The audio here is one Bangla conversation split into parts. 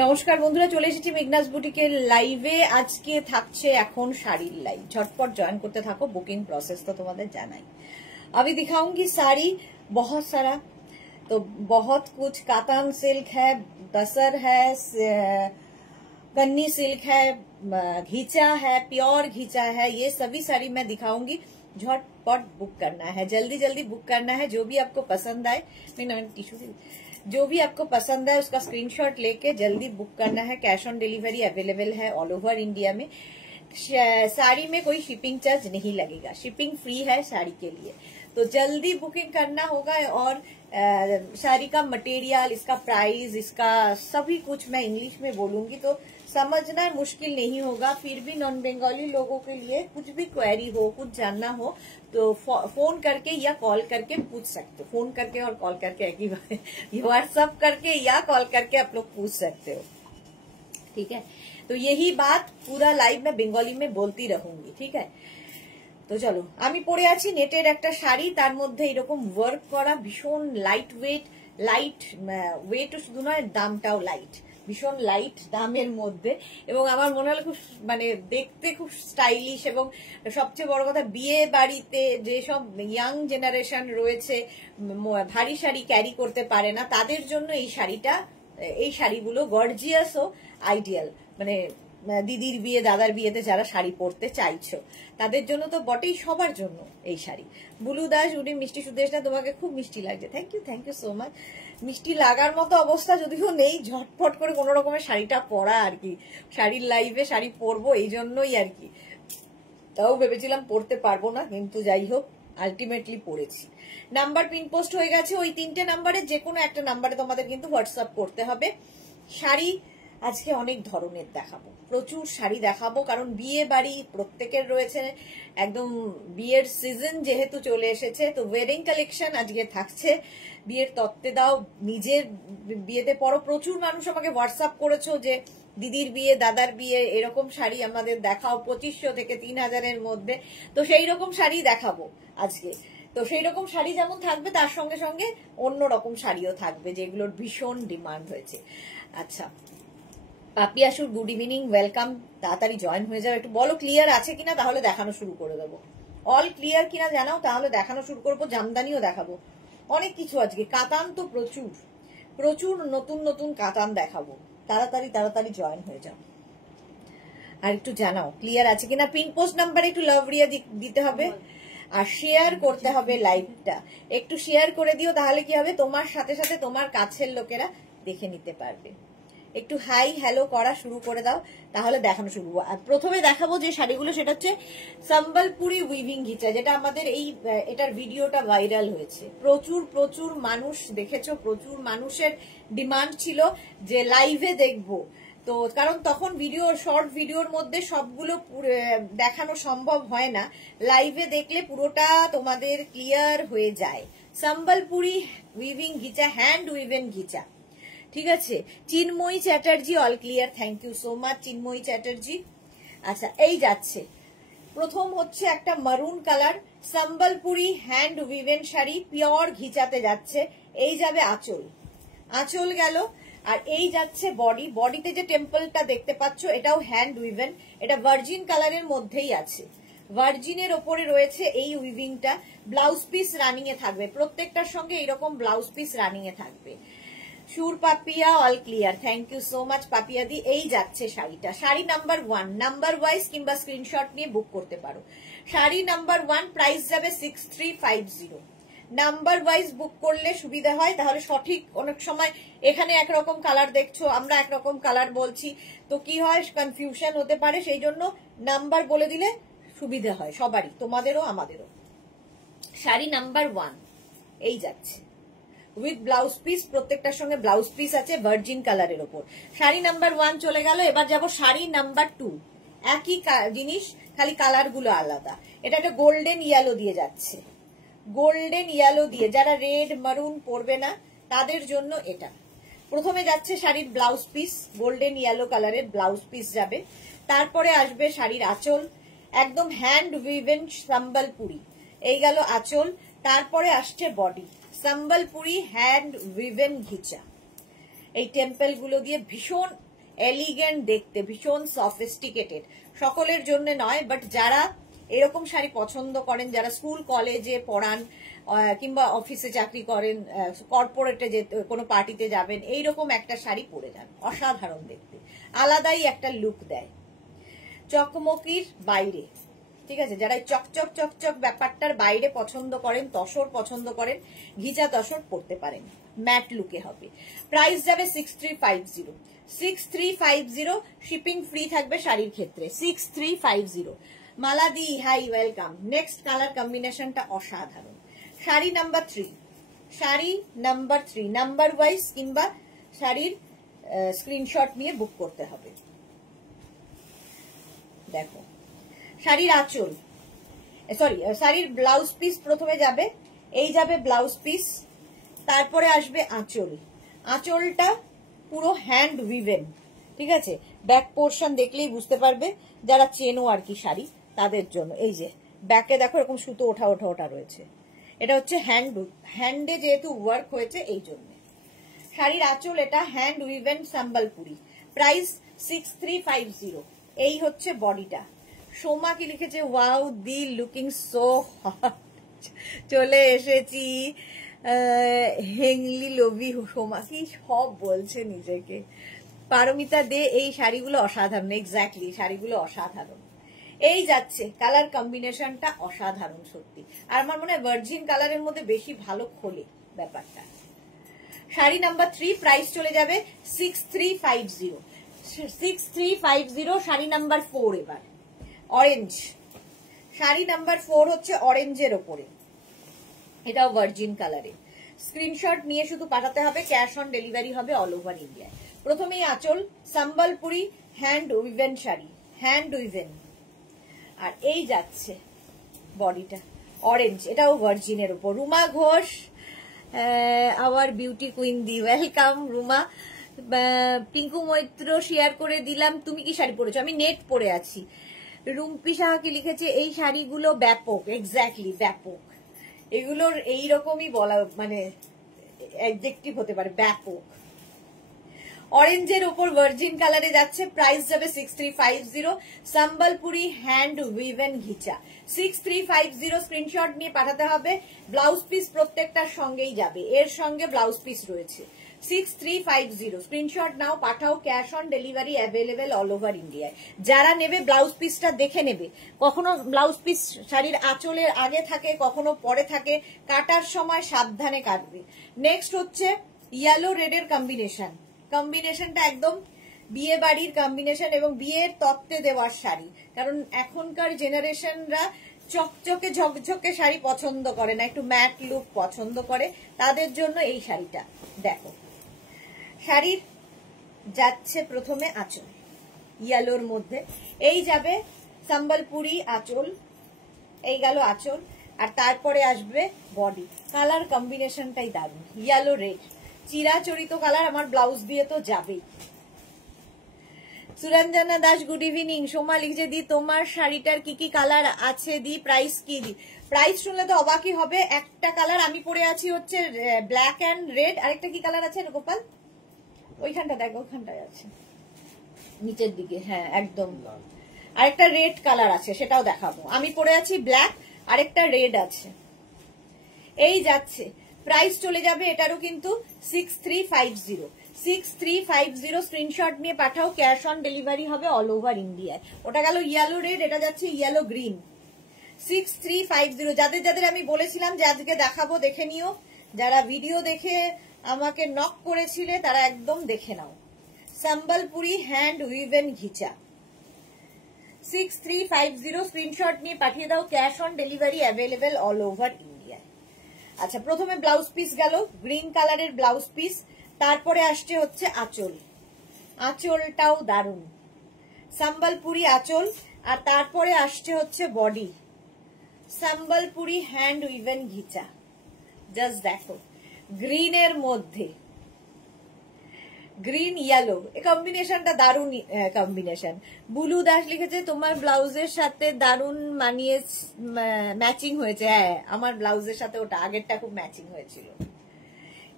নমস্কার বন্ধুরা, চলে এসেছি মেঘনাস বুটিকের লাইভে। আজকে থাকছে এখন শাড়ির লাইভ, ঝটপট জয়েন করতে থাকো। বুকিং প্রসেস তো তোমাদের জানাই। अभी दिखाऊंगी साड़ी बहुत सारा, तो बहुत कुछ कातान सिल्क है, तसर है, कन्नी सिल्क है, घीचा है, प्योर घीचा है, ये सभी साड़ी मैं दिखाऊंगी। झटपट बुक करना है, जल्दी जल्दी बुक करना है। जो भी आपको पसंद आए, मैंने टिश्यू जो भी आपको पसंद है उसका स्क्रीनशॉट लेके जल्दी बुक करना है। कैश ऑन डिलीवरी अवेलेबल है ऑल ओवर इंडिया में। साड़ी में कोई शिपिंग चार्ज नहीं लगेगा, शिपिंग फ्री है साड़ी के लिए। तो जल्दी बुकिंग करना होगा। और साड़ी का मटेरियल, इसका प्राइस, इसका सभी कुछ मैं इंग्लिश में बोलूंगी, तो समझना मुश्किल नहीं होगा। फिर भी नॉन बंगाली लोगों के लिए कुछ भी क्वेरी हो, कुछ जानना हो, तो फोन करके या कॉल करके पूछ सकते हो। फोन करके और कॉल करके एक ही बात, व्हाट्सएप करके या कॉल करके आप लोग पूछ सकते हो, ठीक है। तो यही बात पूरा लाइव में बंगाली में बोलती रहूंगी, ठीक है। তো চলো, আমি পরে আছি নেটের একটা শাড়ি, তার মধ্যে এরকম ওয়ার্ক করা, ভীষণ লাইট ওয়েট। লাইট ওয়েটও শুধু নয়, দামটাও লাইট, ভীষণ লাইট দামের মধ্যে। এবং আমার মনে হলো খুব মানে দেখতে খুব স্টাইলিশ। এবং সবচেয়ে বড় কথা, বিয়ে বাড়িতে যেসব ইয়াং জেনারেশন রয়েছে, ভারী শাড়ি ক্যারি করতে পারে না, তাদের জন্য এই শাড়িগুলো গর্জিয়াস ও আইডিয়াল। মানে দিদির বিয়ে, দাদার বিয়েতে যারা শাড়ি পরতে চাইছো তাদের জন্য তো বটেই, সবার জন্য এই শাড়ি। বুলু দাস, উনি মিষ্টি সুদেশ না, তোমাকে খুব মিষ্টি লাগছে। Thank you so much. মিষ্টি লাগার মতো অবস্থা যদিও নেই, ঝটপট করে কোনো রকমের শাড়িটা পরা আর কি। শাড়ির লাইভে শাড়ি পরবো এই জন্যই আর কি। তাও ভেবেছিলাম পরতে পারবো না, কিন্তু যাই হোক আলটিমেটলি পড়েছি। নাম্বার পিন পোস্ট হয়ে গেছে, ওই 3টে নাম্বারে যে কোনো একটা নাম্বারে তোমাদের কিন্তু হোয়াটসঅ্যাপ করতে হবে। শাড়ি আজকে অনেক ধরনের দেখাবো, প্রচুর শাড়ি দেখাবো, কারণ বিয়ে বাড়ি প্রত্যেকের রয়েছে। একদম বিয়ের সিজন যেহেতু চলে এসেছে, তো ওয়েডিং কালেকশন আজকে থাকছে। বিয়ের তত্ত্বে দাও, নিজের বিয়েতে পরো। প্রচুর মানুষ আমাকে হোয়াটসঅ্যাপ করেছো যে দিদির বিয়ে, দাদার বিয়ে, এরকম শাড়ি আমাদের দেখাও 2500 থেকে 3000-এর মধ্যে। তো সেই রকম শাড়ি দেখাবো আজকে। তো সেই রকম শাড়ি যেমন থাকবে, তার সঙ্গে সঙ্গে অন্য রকম শাড়িও থাকবে যেগুলোর ভীষণ ডিমান্ড হয়েছে। আচ্ছা, পাপি আসুর গুড ইভিনিং, ওয়েলকাম। তাড়াতাড়ি জয়েন হয়ে যাও। একটু বলো ক্লিয়ার আছে কিনা, তাহলে দেখানো শুরু করে দেবো। অল ক্লিয়ার কিনা জানাও, তাহলে দেখানো শুরু করবো। জামদানিও দেখাবো, অনেক কিছু আজকে। কাতান তো প্রচুর প্রচুর নতুন নতুন কাতান দেখাবো। তাড়াতাড়ি জয়েন হয়ে যাও। আর একটু জানাও ক্লিয়ার আছে কিনা। পিন পোস্ট নাম্বারে একটু লাভ রিয়া দিতে হবে, আর শেয়ার করতে হবে লাইভটা। একটু শেয়ার করে দিও, তাহলে কি হবে, তোমার সাথে সাথে তোমার কাছের লোকেরা দেখে নিতে পারবে। একটু হাই হ্যালো করা শুরু করে দাও, তাহলে দেখানো শুরু। প্রথমে দেখাবো যে শাড়িগুলো, সেটা হচ্ছে সম্বলপুরি উইভিং ঘিচা, যেটা আমাদের এটার ভিডিওটা ভাইরাল হয়েছে। প্রচুর মানুষ দেখেছো, প্রচুর মানুষের ডিমান্ড ছিল যে লাইভে দেখবো। তো কারণ তখন শর্ট ভিডিওর মধ্যে সবগুলো দেখানো সম্ভব হয় না, লাইভে দেখলে পুরোটা তোমাদের ক্লিয়ার হয়ে যায়। Sambalpuri weaving ghicha, hand woven ghicha, ঠিক আছে। Chinmayee Chatterjee, all clear, thank you so much Chinmayee Chatterjee. আচ্ছা, এই যাচ্ছে প্রথম হচ্ছে একটা maroon colour Sambalpuri hand woven sari, pure ঘিচাতে যাচ্ছে। এই যাবে আঁচল গেল। আর এই যাচ্ছে বডিতে যে টেম্পলটা দেখতে পাচ্ছ, এটাও হ্যান্ড উইভেন। এটা ভার্জিন কালারের মধ্যেই আছে, ভার্জিনের ওপরে রয়েছে এই উইভিংটা। ব্লাউজ পিস রানিং এ থাকবে, প্রত্যেকটার সঙ্গে এইরকম ব্লাউজ পিস রানিং এ থাকবে। Sur Papiya, all clear, thank you so much Papiya di. এই যাচ্ছে শাড়িটা, শাড়ি নাম্বার 1, নাম্বার ওয়াইজ কিংবা স্ক্রিনশট নিয়ে বুক করতে পারো। শাড়ি নাম্বার 1, প্রাইস যাবে 6350। নাম্বার ওয়াইজ বুক করলে সুবিধা হয়, তাহলে সঠিক। অনেক সময় এখানে একরকম কালার দেখছো, আমরা একরকম কালার বলছি, তো কি হয়, কনফিউশন হতে পারে। সেই জন্য নাম্বার বলে দিলে সুবিধা হয় সবারই, তোমাদেরও আমাদেরও। শাড়ি নাম্বার 1 এই যাচ্ছে উইথ ব্লাউজ পিস, প্রত্যেকটার সঙ্গে ব্লাউজ পিস আছে ভার্জিন কালারের ওপর। শাড়ি নাম্বার 1 চলে গেল। এবার যাব শাড়ি নাম্বার 2, একই জিনিস, খালি কালার গুলো আলাদা। এটা একটা গোল্ডেন ইয়েলো দিয়ে যাচ্ছে, গোল্ডেন ইয়েলো দিয়ে। যারা রেড মারুন পরবে না তাদের জন্য এটা। প্রথমে যাচ্ছে শাড়ির ব্লাউজ পিস, গোল্ডেন ইয়েলো কালারের ব্লাউজ পিস যাবে। তারপরে আসবে শাড়ির আঁচল, একদম হ্যান্ড উইভেন সম্বলপুরি। এই গেল আঁচল। তারপরে আসছে বডি, সম্বলপুরি হ্যান্ড উইভেন ঘিচা। এই টেম্পল গুলো দিয়ে ভীষণ এলিগেন্ট দেখতে, ভীষণ সফিস্টিকেটেড। সকলের জন্য নয়, বাট যারা এরকম শাড়ি পছন্দ করেন, যারা স্কুল কলেজে পড়ান কিংবা অফিসে চাকরি করেন, কর্পোরেটে যে কোনো পার্টিতে যাবেন, এইরকম একটা শাড়ি পরে যান, অসাধারণ দেখতে, আলাদাই একটা লুক দেয় চকমকির বাইরে। ঠিক আছে, যারা চকচক চকচক ব্যাপারটার বাইরে পছন্দ করেন, তসর পছন্দ করেন, ঘিচা তসর পড়তে পারেন, ম্যাট লুকে হবে। প্রাইস যাবে 6350, 6350, শিপিং ফ্রি থাকবে শাড়ির ক্ষেত্রে 6350। মালাদি হাই, ওয়েলকাম। নেক্সট কালার কম্বিনেশনটা অসাধারণ। Sari number 3, sari number 3, number wise কিংবা শাড়ির স্ক্রিনশট নিয়ে বুক করতে হবে। দেখো শাড়ির আঁচল, সরি শাড়ির ব্লাউজ পিস প্রথমে যাবে, এই যাবে ব্লাউজ পিস, তারপরে আসবে আঁচল। আঁচলটা পুরো হ্যান্ড উইভেন, ঠিক আছে, ব্যাক পোর্শন দেখলেই বুঝতে পারবে যারা চেনো আর কি শাড়ি, তাদের জন্য। এই যে ব্যাকে দেখো এরকম সুতো ওঠা ওঠা ওঠা রয়েছে, এটা হচ্ছে হ্যান্ডে যেহেতু ওয়ার্ক হয়েছে এই জন্য। শাড়ির আঁচল এটা হ্যান্ড উইভেন সম্বলপুরি, প্রাইস 6350। এই হচ্ছে বডিটা। সোমা কি লিখেছে, ওয়াও দি লুকিং সো হট। চলে এসেছি হেংলি লবি। সোমা কি সব বলছে নিজেকে। পারমিতা দে, এই শাড়িগুলো অসাধারণ, এক্স্যাক্টলি শাড়িগুলো অসাধারণ। এই যাচ্ছে কালার কম্বিনেশনটা অসাধারণ সত্যি, আর আমার মনে হয় ভার্জিন কালারের মধ্যে বেশি ভালো খোলে ব্যাপারটা। শাড়ি নাম্বার 3, প্রাইস চলে যাবে 6350, 6350। শাড়ি নাম্বার 4 এবার অরেঞ্জ, শাড়ি নাম্বার 4 হচ্ছে অরেঞ্জের ওপরে, এটাও ভার্জিন কালারে। স্ক্রিনশট নিয়ে শুধু পাঠাতে হবে, ক্যাশ অন ডেলিভারি হবে অল ওভার ইন্ডিয়ায়। প্রথমেই আঁচল, Sambalpuri hand woven sari, hand woven. আর এই যাচ্ছে বডিটা অরেঞ্জ, এটাও ভার্জিনের উপর। Ruma Ghosh, our beauty queen di, welcome Ruma. Pinku Maitra share করে দিলাম। তুমি কি শাড়ি পরেছো? আমি নেট পরে আছি। রুম্পি সাহা কি লিখেছে, এই শাড়িগুলো ব্যাপক, এক্স্যাক্টলি ব্যাপক। এগুলোর এইরকমই বলা, মানে অ্যাডজেক্টিভ হতে পারে, ব্যাপক। অরেঞ্জের উপর ভার্জিন কালারে যাচ্ছে, প্রাইস যাবে 6350। সম্বলপুরি হ্যান্ড উইভেন ঘিচা 6350। স্ক্রিনশট নিয়ে পাঠাতে হবে। ব্লাউজ পিস প্রত্যেকটার সঙ্গেই যাবে, এর সঙ্গে ব্লাউজ পিস রয়েছে। 6350 screenshot now, Pathao, cash on delivery available all over ইন্ডিয়ায়। যারা নেবে ব্লাউজ পিসটা দেখে নেবে, কখনো ব্লাউজ পিস শাড়ির আঁচলের আগে থাকে, কখনো পরে থাকে, কাটার সময় সাবধানে কাটবে। নেক্সট হচ্ছে ইয়েলো রেডের কম্বিনেশন, কম্বিনেশনটা একদম বিয়ে বাড়ির কম্বিনেশন এবং বিয়ের তত্ত্বে দেওয়ার শাড়ি, কারণ এখনকার জেনারেশনরা চকচকে ঝকঝকে শাড়ি পছন্দ করে না, একটু ম্যাট লুক পছন্দ করে, তাদের জন্য এই শাড়িটা। দেখো শাড়ির যাচ্ছে প্রথমে আঁচল ইয়েলোর মধ্যে, এই যাবে সম্বলপুরি আঁচল, এই গেল আঁচল, আর তারপরে আসবে বডি। কালার কম্বিনেশনটাই দারুণ, ইয়েলো রেড, চিরাচরিত কালার, আমার ব্লাউজ দিয়ে তো যাবেই। Suranjana Das good evening. সোমা লিখছে, দি তোমার শাড়িটার কি কি কালার আছে দি, প্রাইস কি দি? প্রাইস শুনলে তো অবাকই হবে। একটা কালার আমি পরে আছি হচ্ছে ব্ল্যাক এন্ড রেড, আরেকটা কি কালার আছে গোপাল? ওইখানটা দেখো, ওইখানটায় আছে নিচের দিকে, হ্যাঁ একদম। আরেকটা রেড কালার আছে, সেটাও দেখাবো। আমি পরে আছি ব্ল্যাক, আরেকটা রেড আছে। এই যাচ্ছে, প্রাইস চলে যাবে এটারও কিন্তু 6350, 6350। স্ক্রিনশট নিয়ে পাঠাও, ক্যাশ অন ডেলিভারি হবে অল ওভার ইন্ডিয়ায়। ওটা গেল ইয়েলো রেড, এটা যাচ্ছে ইয়েলো গ্রিন। 6350। যাদের যাদের আমি বলেছিলাম যে আজকে দেখাবো, দেখে নিও। যারা ভিডিও দেখে আমাকে নক করেছিলে তারা একদম দেখে নাও। সম্বলপুরি হ্যান্ড উইভেন ঘিচা 6350। স্ক্রিনশট নিয়ে পাঠিয়ে দাও, cash on delivery available all over ইন্ডিয়ায়। আচ্ছা, প্রথমে ব্লাউজ পিস গেল, গ্রিন কালারের ব্লাউজ পিস, তারপরে আসছে হচ্ছে আঁচল, আঁচলটাও দারুণ, সম্বলপুরি আঁচল, আর তারপরে আসছে হচ্ছে বডি, সম্বলপুরি হ্যান্ড উইভেন ঘিচা। জাস্ট দেখো, গ্রিনের মধ্যে গ্রিন ইয়েলো, এই কম্বিনেশনটা দারুণ কম্বিনেশন। বুলু দাস লিখেছে, তোমার ব্লাউজের সাথে দারুণ মানিয়ে ম্যাচিং হয়েছে। হ্যাঁ, আমার ব্লাউজের সাথে ওটা আগেরটা খুব ম্যাচিং হয়েছিল।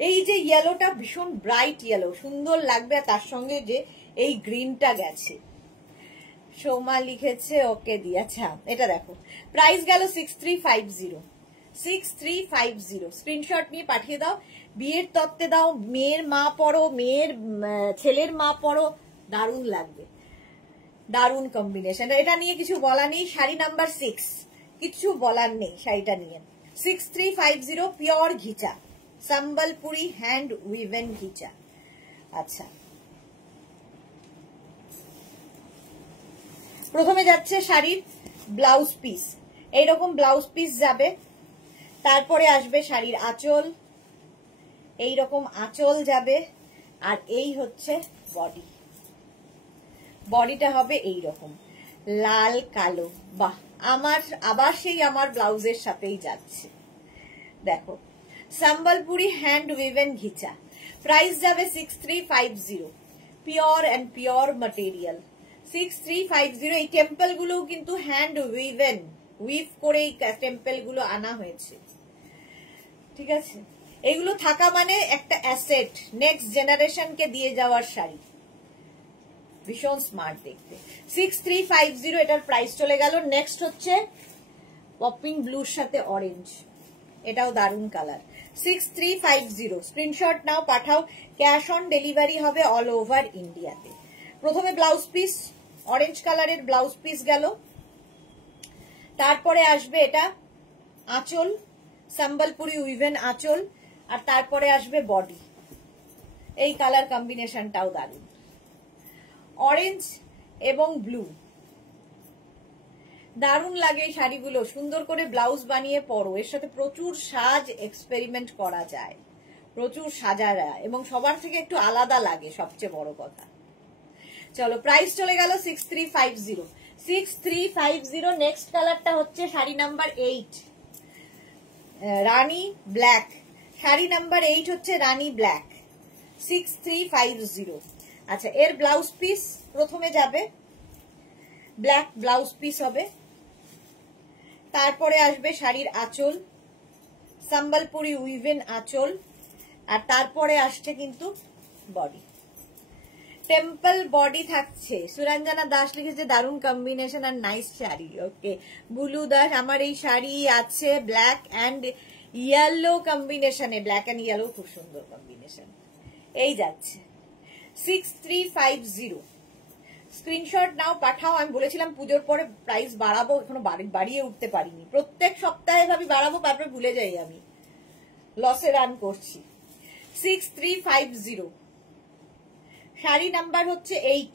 এই যে ইয়েলোটা ভীষণ ব্রাইট ইয়েলো, সুন্দর লাগবে। তার সঙ্গে যে এই গ্রিনটা গেছে, সোমা লিখেছে ওকে দি। আচ্ছা এটা দেখো, প্রাইস গেল 6350, 6350। স্ক্রিনশট নিয়ে পাঠিয়ে দাও। বিয়ের তত্ত্বে দাও, মেয়ের মা পড়ো, মেয়ের ছেলের মা পড়ো, দারুণ লাগবে, দারুণ কম্বিনেশন। এটা নিয়ে কিছু বলা নেই। শাড়ি নাম্বার 6, কিছু বলার নেই শাড়িটা নিয়ে। 6350 পিওর ঘিচা, সম্বলপুরি হ্যান্ড উইভেন ঘিচা। আচ্ছা, প্রথমে যাচ্ছে শাড়ির ব্লাউজ পিস, এইরকম ব্লাউজ পিস যাবে। তারপরে আসবে শাড়ির আঁচল, এইরকম আঁচল যাবে। আর এই হচ্ছে বডি, বডিটা হবে এইরকম লাল কালো। বাহ, আমার আবার সেই আমার ব্লাউজের সাথেই যাচ্ছে। দেখো, সম্বলপুরি হ্যান্ড উইভেন ঘিচা, প্রাইস যাবে 6350, পিওর অ্যান্ড পিওর ম্যাটেরিয়াল। 6350। এই টেম্পল গুলো কিন্তু হ্যান্ড উইভেন, উইভ করে এই টেম্পল গুলো আনা হয়েছে, ঠিক আছে? এগুলো থাকা মানে একটা অ্যাসেট, নেক্সট জেনারেশনকে দিয়ে যাওয়ার শাড়ি, ভীষণ স্মার্ট দেখতে। 6350 এটার প্রাইস চলে গেল। নেক্সট হচ্ছে পপিং ব্লুর সাথে অরেঞ্জ, এটাও দারুণ colour. 6350, screenshot now, Pathao. Cash on delivery হবে অল ওভার ইন্ডিয়াতে। প্রথমে ব্লাউজ পিস, অরেঞ্জ কালারের ব্লাউজ পিস গেল। তারপরে আসবে এটা আঁচল, সম্বলপুরি উইভেন আঁচল। আর তারপরে আসবে বডি। এই কালার কম্বিনেশনটাও দারুণ, অরেঞ্জ এবং ব্লু, দারুণ লাগে এই শাড়িগুলো। সুন্দর করে ব্লাউজ বানিয়ে পরো, এর সাথে প্রচুর সাজ এক্সপেরিমেন্ট করা যায়, প্রচুর সাজা যায় এবং সবার থেকে একটু আলাদা লাগে, সবচেয়ে বড় কথা। চলো, প্রাইস চলে গেল 6350, 6350। নেক্সট কালারটা হচ্ছে শাড়ি নাম্বার 8, রানী ব্ল্যাক। শাড়ি নাম্বার 8 হচ্ছে রানী ব্ল্যাক, 6350। আচ্ছা, এর ব্লাউজ পিস প্রথমে যাবে, ব্ল্যাক ব্লাউজ পিস হবে। তারপরে আসবে শাড়ির আঁচল, সম্বলপুরি উইভেন আঁচল। আর তারপরে আসছে কিন্তু বডি, টেম্পল বডি থাকছে। সুরঞ্জনা দাস লিখেছে দারুণ কম্বিনেশন আর নাইস শাড়ি। ওকে, বুলু দাস, আমার এই শাড়ি আছে ব্ল্যাক অ্যান্ড ইয়েলো কম্বিনেশনে, ব্ল্যাক অ্যান্ড ইয়েলো খুব সুন্দর কম্বিনেশন। এই যাচ্ছে 6350, স্ক্রিনশট নাও, পাঠাও। আমি বলেছিলাম পুজোর পরে প্রাইস বাড়াবো, এখনো বাড়িয়ে উঠতে পারিনি। প্রত্যেক সপ্তাহে ভাবি বাড়াবো, তারপরে ভুলে যাই, আমি লসে রান করছি। 6350, শাড়ি নাম্বার হচ্ছে 8,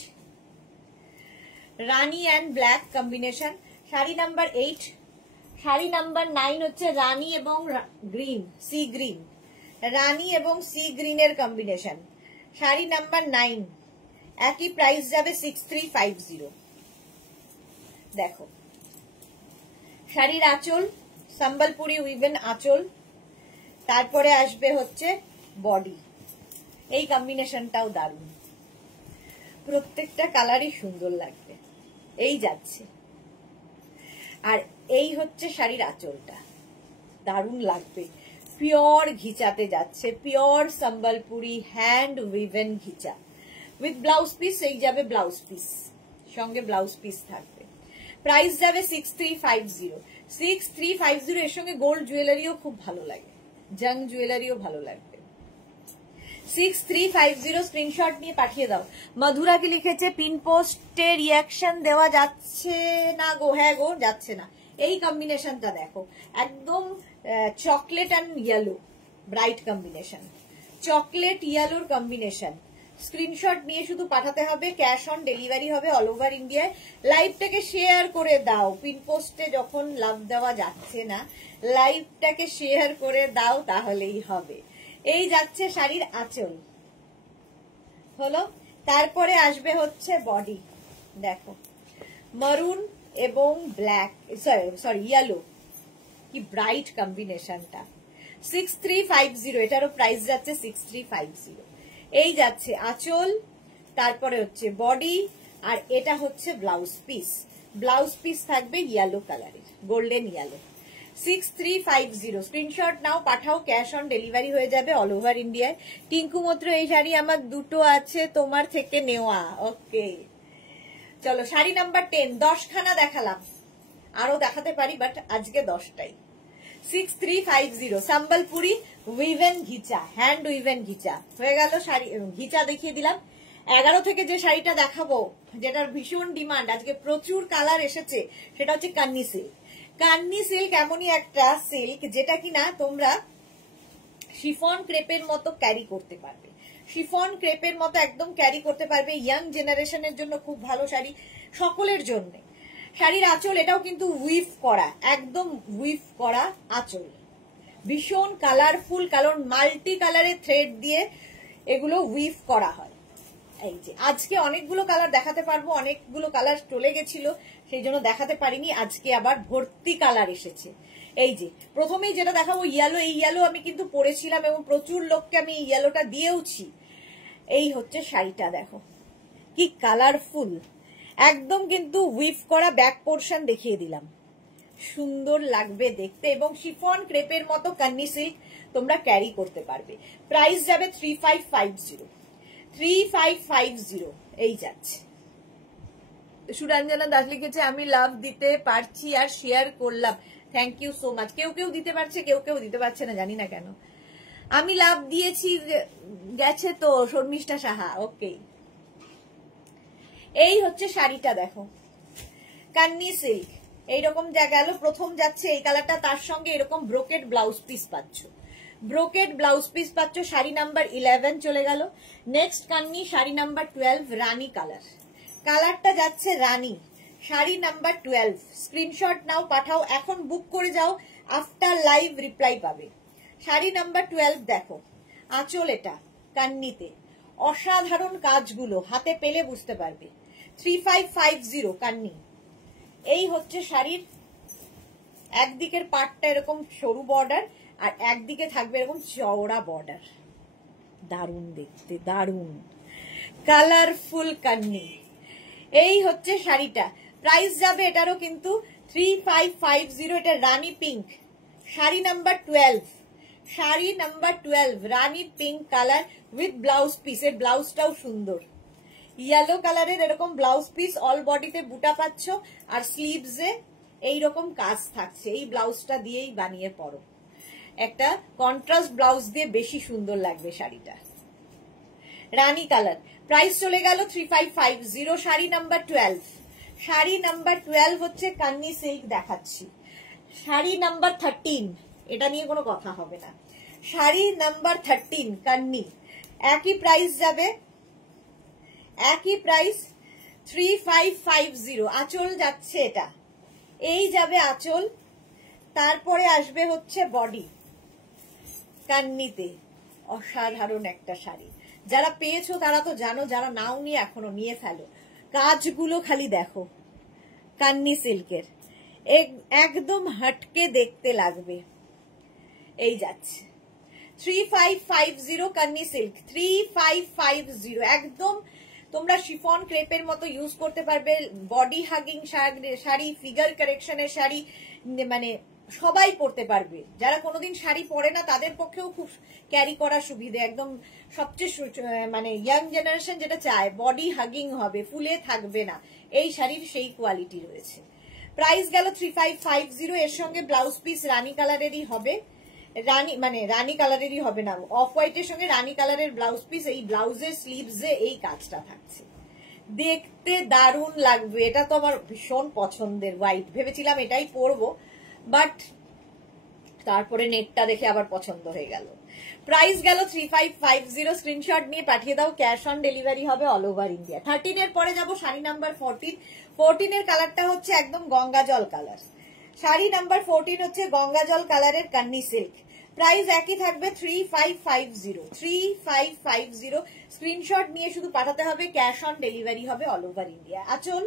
rani and black combination. Sari number 8। Sari number 9 হচ্ছে রানী এবং গ্রিন, সি গ্রিন, রানী এবং সি গ্রিনের কম্বিনেশন। শাড়ি নাম্বার 9, একই প্রাইস যাবে 6350। দেখো, শাড়ির আঁচল, সম্বলপুরি উইভেন আঁচল। তারপরে আসবে হচ্ছে বডি, এই কম্বিনেশনটাও দারুণ, প্রত্যেকটা কালারই সুন্দর লাগবে। এই যাচ্ছে, আর এই হচ্ছে শাড়ির আঁচলটা, দারুণ লাগবে, পিওর ঘিচাতে যাচ্ছে, pure Sambalpuri hand woven ghicha with blouse piece. এই যাবে ব্লাউজ পিস, সঙ্গে ব্লাউজ পিস থাকবে। প্রাইস যাবে 6350, 6350। এর সঙ্গে গোল্ড জুয়েলারিও খুব ভালো লাগে, জাং জুয়েলারিও ভালো লাগবে। 6350, স্ক্রিনশট নিয়ে পাঠিয়ে দাও। মধুরা কি লিখেছে, পিন পোস্টে রিয়াকশন দেওয়া যাচ্ছে না গো? হ্যাঁ গো, যাচ্ছে না। এই কম্বিনেশনটা দেখো, একদম chocolate and yellow, bright combination, chocolate ইয়েলোর কম্বিনেশন। স্ক্রিনশট নিয়ে শুধু পাঠাতে হবে, ক্যাশ অন ডেলিভারি হবে অল ওভার ইন্ডিয়ায়। লাইভটাকে শেয়ার করে দাও, পিন পোস্টে যখন লাভ দেওয়া যাচ্ছে না, লাইভটাকে শেয়ার করে দাও, তাহলেই হবে। এই যাচ্ছে শাড়ির আঁচল, হলো। তারপরে আসবে হচ্ছে বডি। দেখো, মারুন এবং ব্ল্যাক, সরি ইয়েলো, কি ব্রাইট কম্বিনেশনটা। 6350, এটারও প্রাইস যাচ্ছে 6350। এই যাচ্ছে আঁচল, তারপরে হচ্ছে বডি, আর এটা হচ্ছে ব্লাউজ পিস। ব্লাউজ পিস থাকবে ইয়েলো কালারের, golden yellow. 6350 screenshot now, Pathao, cash on delivery হয়ে যাবে অল ওভার ইন্ডিয়ায়। টিঙ্কু মৈত্র, এই শাড়ি আমার দুটো আছে তোমার থেকে নেওয়া। ওকে চলো, শাড়ি নাম্বার 10, 10 খানা দেখালাম, আরো দেখাতে পারি বাট আজকে 10টাই। 6350 সম্বলপুরি উইভেন ঘিচা, হ্যান্ড উইভেন ঘিচা হয়ে গেল। শাড়ি ঘিচা দেখিয়ে দিলাম। 11 থেকে যে শাড়িটা দেখাবো, যেটার ভীষণ ডিমান্ড, আজকে প্রচুর কালার এসেছে, সেটা হচ্ছে কান্নি সিল্ক। কান্নি সিল্ক এমনই একটা সিল্ক যেটা কিনা তোমরা শিফন ক্রেপের মতো ক্যারি করতে পারবে, শিফন ক্রেপের মতো একদম ক্যারি করতে পারবে। ইয়াং জেনারেশনের জন্য খুব ভালো শাড়ি, সকলের জন্য। শাড়ির আঁচল এটাও কিন্তু উইভ করা, একদম উইভ করা আঁচল, ভীষণ কালারফুল, কারণ মাল্টি কালারের থ্রেড দিয়ে এগুলো উইভ করা হয়। এই যে আজকে অনেকগুলো কালার দেখাতে পারবো, অনেকগুলো কালার চলে গেছিল সেই জন্য দেখাতে পারিনি, আজকে আবার ভর্তি কালার এসেছে। এই যে প্রথমেই যেটা দেখাবো ইয়েলো, এই ইয়েলো আমি কিন্তু পরেছিলাম এবং প্রচুর লোককে আমি এই ইয়েলোটা দিয়েওছি। এই হচ্ছে শাড়িটা, দেখো কি কালারফুল, একদম কিন্তু উইভ করা ব্যাক পোর্শন দেখিয়ে দিলাম, সুন্দর লাগবে দেখতে এবং শিফন ক্রেপের মতো কান্নি সিল্ক তোমরা ক্যারি করতে পারবে। প্রাইস যাবে 3550, 3550 এই যাচ্ছে। সুরঞ্জনা দাস লিখেছে আমি লাভ দিতে পারছি আর শেয়ার করলাম, থ্যাংক ইউ সো মাচ। কেউ কেউ দিতে পারছে, কেউ কেউ দিতে পারছে না, জানি না কেন। আমি লাভ দিয়েছি, গেছে তো শর্মিষ্ঠা সাহা। ওকে, এই হচ্ছে শাড়িটা, দেখো কান্নি সিল্ক এইরকম যা গেল, প্রথম যাচ্ছে এই কালারটা, তার সঙ্গে এরকম ব্রোকেড ব্লাউজ পিস পাচ্ছ, ব্রোকেড ব্লাউজ পিস পাচ্ছ। শাড়ি নাম্বার 11 চলে গেল। নেক্সট কান্নি শাড়ি নাম্বার 12, রানী কালার, কালারটা যাচ্ছে রানী, শাড়ি নাম্বার 12। স্ক্রিনশট নাও, পাঠাও, এখন বুক করে যাও, আফটার লাইভ রিপ্লাই পাবে। শাড়ি নাম্বার 12 দেখো, আঁচল এটা কান্নিতে, অসাধারণ কাজগুলো হাতে পেলে বুঝতে পারবে। 3550 কান্নি। এই হচ্ছে শাড়ির একদিকের পাটটা এরকম সরু বর্ডার আর একদিকে থাকবে এরকম চওড়া বর্ডার, দারুণ দেখতে, দারুণ কালারফুল কান্নি। এই হচ্ছে শাড়িটা, প্রাইস যাবে এটারও কিন্তু 3550। এটা rani pink, sari number 12, sari number 12 rani pink colour with blouse piece. এর ব্লাউজটাও সুন্দর, ইয়েলো কালারের এরকম ব্লাউজ পিস, অল বডিতে বুটা পাচ্ছ আর স্লিভসে এইরকম কাজ থাকছে। এই ব্লাউজটা দিয়েই বানিয়ে পরো, একটা কন্ট্রাস্ট ব্লাউজ দিয়ে বেশি সুন্দর লাগবে শাড়িটা। রানী কালার, প্রাইস চলে গেল 3550। শাড়ি নাম্বার 12, শাড়ি নাম্বার 12 হচ্ছে কান্নি সিল্ক দেখাচ্ছি। শাড়ি নাম্বার 13, এটা নিয়ে কোনো কথা হবে না। শাড়ি নাম্বার 13 কান্নি, একই প্রাইস যাবে, একই প্রাইস 3550। আঁচল যাচ্ছে এটা, এই যাবে আঁচল, তারপরে আসবে হচ্ছে বডি কান্নিতে। অসাধারণ একটা শাড়ি, যারা পেয়েছো তারা তো জানো, যারা নাও নিয়ে এখনো নিয়ে ফেলো। কাজগুলো খালি দেখো, কান্নি সিল্কের একদম হটকে দেখতে লাগবে। এই যাচ্ছে 3550 কান্নি সিল্ক, 3550 একদম তোমরা শিফন ক্রেপের মতো ইউজ করতে পারবে। বডি হাগিং শাড়ি, ফিগার কারেকশনের শাড়ি, মানে সবাই পরতে পারবে। যারা কোনোদিন শাড়ি পরে না তাদের পক্ষেও খুব ক্যারি করার সুবিধে, একদম সবচেয়ে মানে ইয়াং জেনারেশন যেটা চায়, বডি হাগিং হবে, ফুলে থাকবে না, এই শাড়ির সেই কোয়ালিটি রয়েছে। প্রাইস গেল 3550। এর সঙ্গে ব্লাউজ পিস রানী কালারেরই হবে, রানী মানে রানী কালারেরই হবে না, অফ হোয়াইটের সঙ্গে রানী কালারের ব্লাউজ পিস। এই ব্লাউজের স্লিভসে এই কাজটা থাকছে, দেখতে দারুণ লাগবে। এটা তো আমার ভীষণ পছন্দের, হোয়াইট ভেবেছিলাম এটাই পরবো, বাট তারপরে নেটটা দেখে আবার পছন্দ হয়ে গেল। প্রাইস গেল 3550। স্ক্রিনশট নিয়ে পাঠিয়ে দাও, ক্যাশ অন ডেলিভারি হবে অল ওভার ইন্ডিয়া। 13 এর পরে যাবো শাড়ি নাম্বার 14। 14 এর কালারটা হচ্ছে একদম গঙ্গা জল কালার। শাড়ি নাম্বার 14 হচ্ছে গঙ্গা জল কালারের কান্নি সিল্ক। প্রাইস একই থাকবে 3550, 3550। স্ক্রিনশট নিয়ে শুধু পাঠাতে হবে, ক্যাশ অন ডেলিভারি হবে অল ওভার ইন্ডিয়া। আঁচল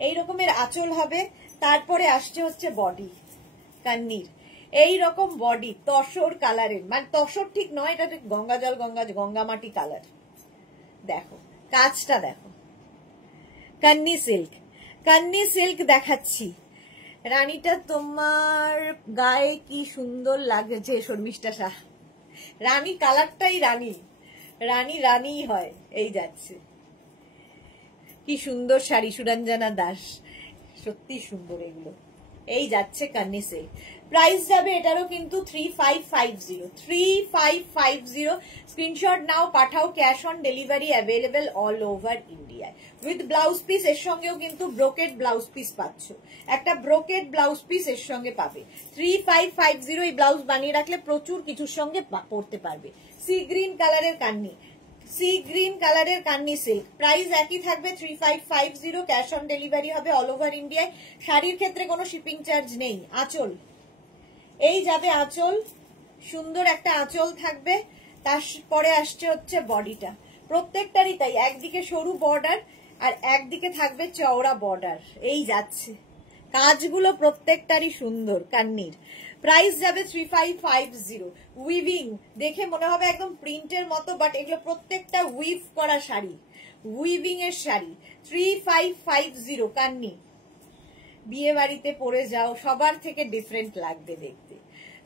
এই রকমের আঁচল হবে, তারপরে আসছে হচ্ছে বডি কান্নির, এই রকম বডি তসর কালারের, মানে তসর ঠিক নয়, এটা গঙ্গা জল গঙ্গা মাটি কালার। দেখো কাজটা দেখো, কান্নি সিল্ক, কান্নি সিল্ক দেখাচ্ছি। রানীটা তোমার গায়ে কি সুন্দর লাগছে শর্মিষ্ঠা শাহ। রানী কালারটাই রানী, রানী রানীই হয়। এই যাচ্ছে, কি সুন্দর শাড়ি, সুরঞ্জনা দাস, সত্যি সুন্দর এগুলো। এই যাচ্ছে কান্নি সিল্ক। প্রাইস যাবে এটারও কিন্তু 3550, 3550। Screenshot now, Pathao, cash on delivery available all over ইন্ডিয়ায়। উইথ ব্লাউজ পিস, এর সঙ্গেও কিন্তু ব্রোকেড ব্লাউজ পিস পাচ্ছ, একটা ব্রোকেড ব্লাউজ পিস এর সঙ্গে পাবে। 3550 এই ব্লাউজ বানিয়ে রাখলে প্রচুর কিছুর সঙ্গে পরতে পারবে। সি গ্রিন কালারের কান্নি, সি গ্রিন কালারের কান্নি সিল্ক। প্রাইস একই থাকবে 3550, ক্যাশ অন ডেলিভারি হবে অল ওভার ইন্ডিয়ায়। শাড়ির ক্ষেত্রে কোনো শিপিং চার্জ নেই। আঁচল, এই যাবে আঁচল, সুন্দর একটা আঁচল থাকবে। তারপরে আসছে হচ্ছে বডিটা, প্রত্যেকটারই তাই, একদিকে সরু বর্ডার আর একদিকে থাকবে চওড়া বর্ডার। এই যাচ্ছে, কাজগুলো প্রত্যেকটারই সুন্দর কান্নির। প্রাইস যাবে 3550। উইভিং দেখে মনে হবে একদম প্রিন্টের মতো, বাট এগুলো প্রত্যেকটা উইভ করা শাড়ি, উইভিং এর শাড়ি। 3550 কান্নি, বিয়ে বাড়িতে পরে যাও, সবার থেকে ডিফারেন্ট লাগবে দেখতে।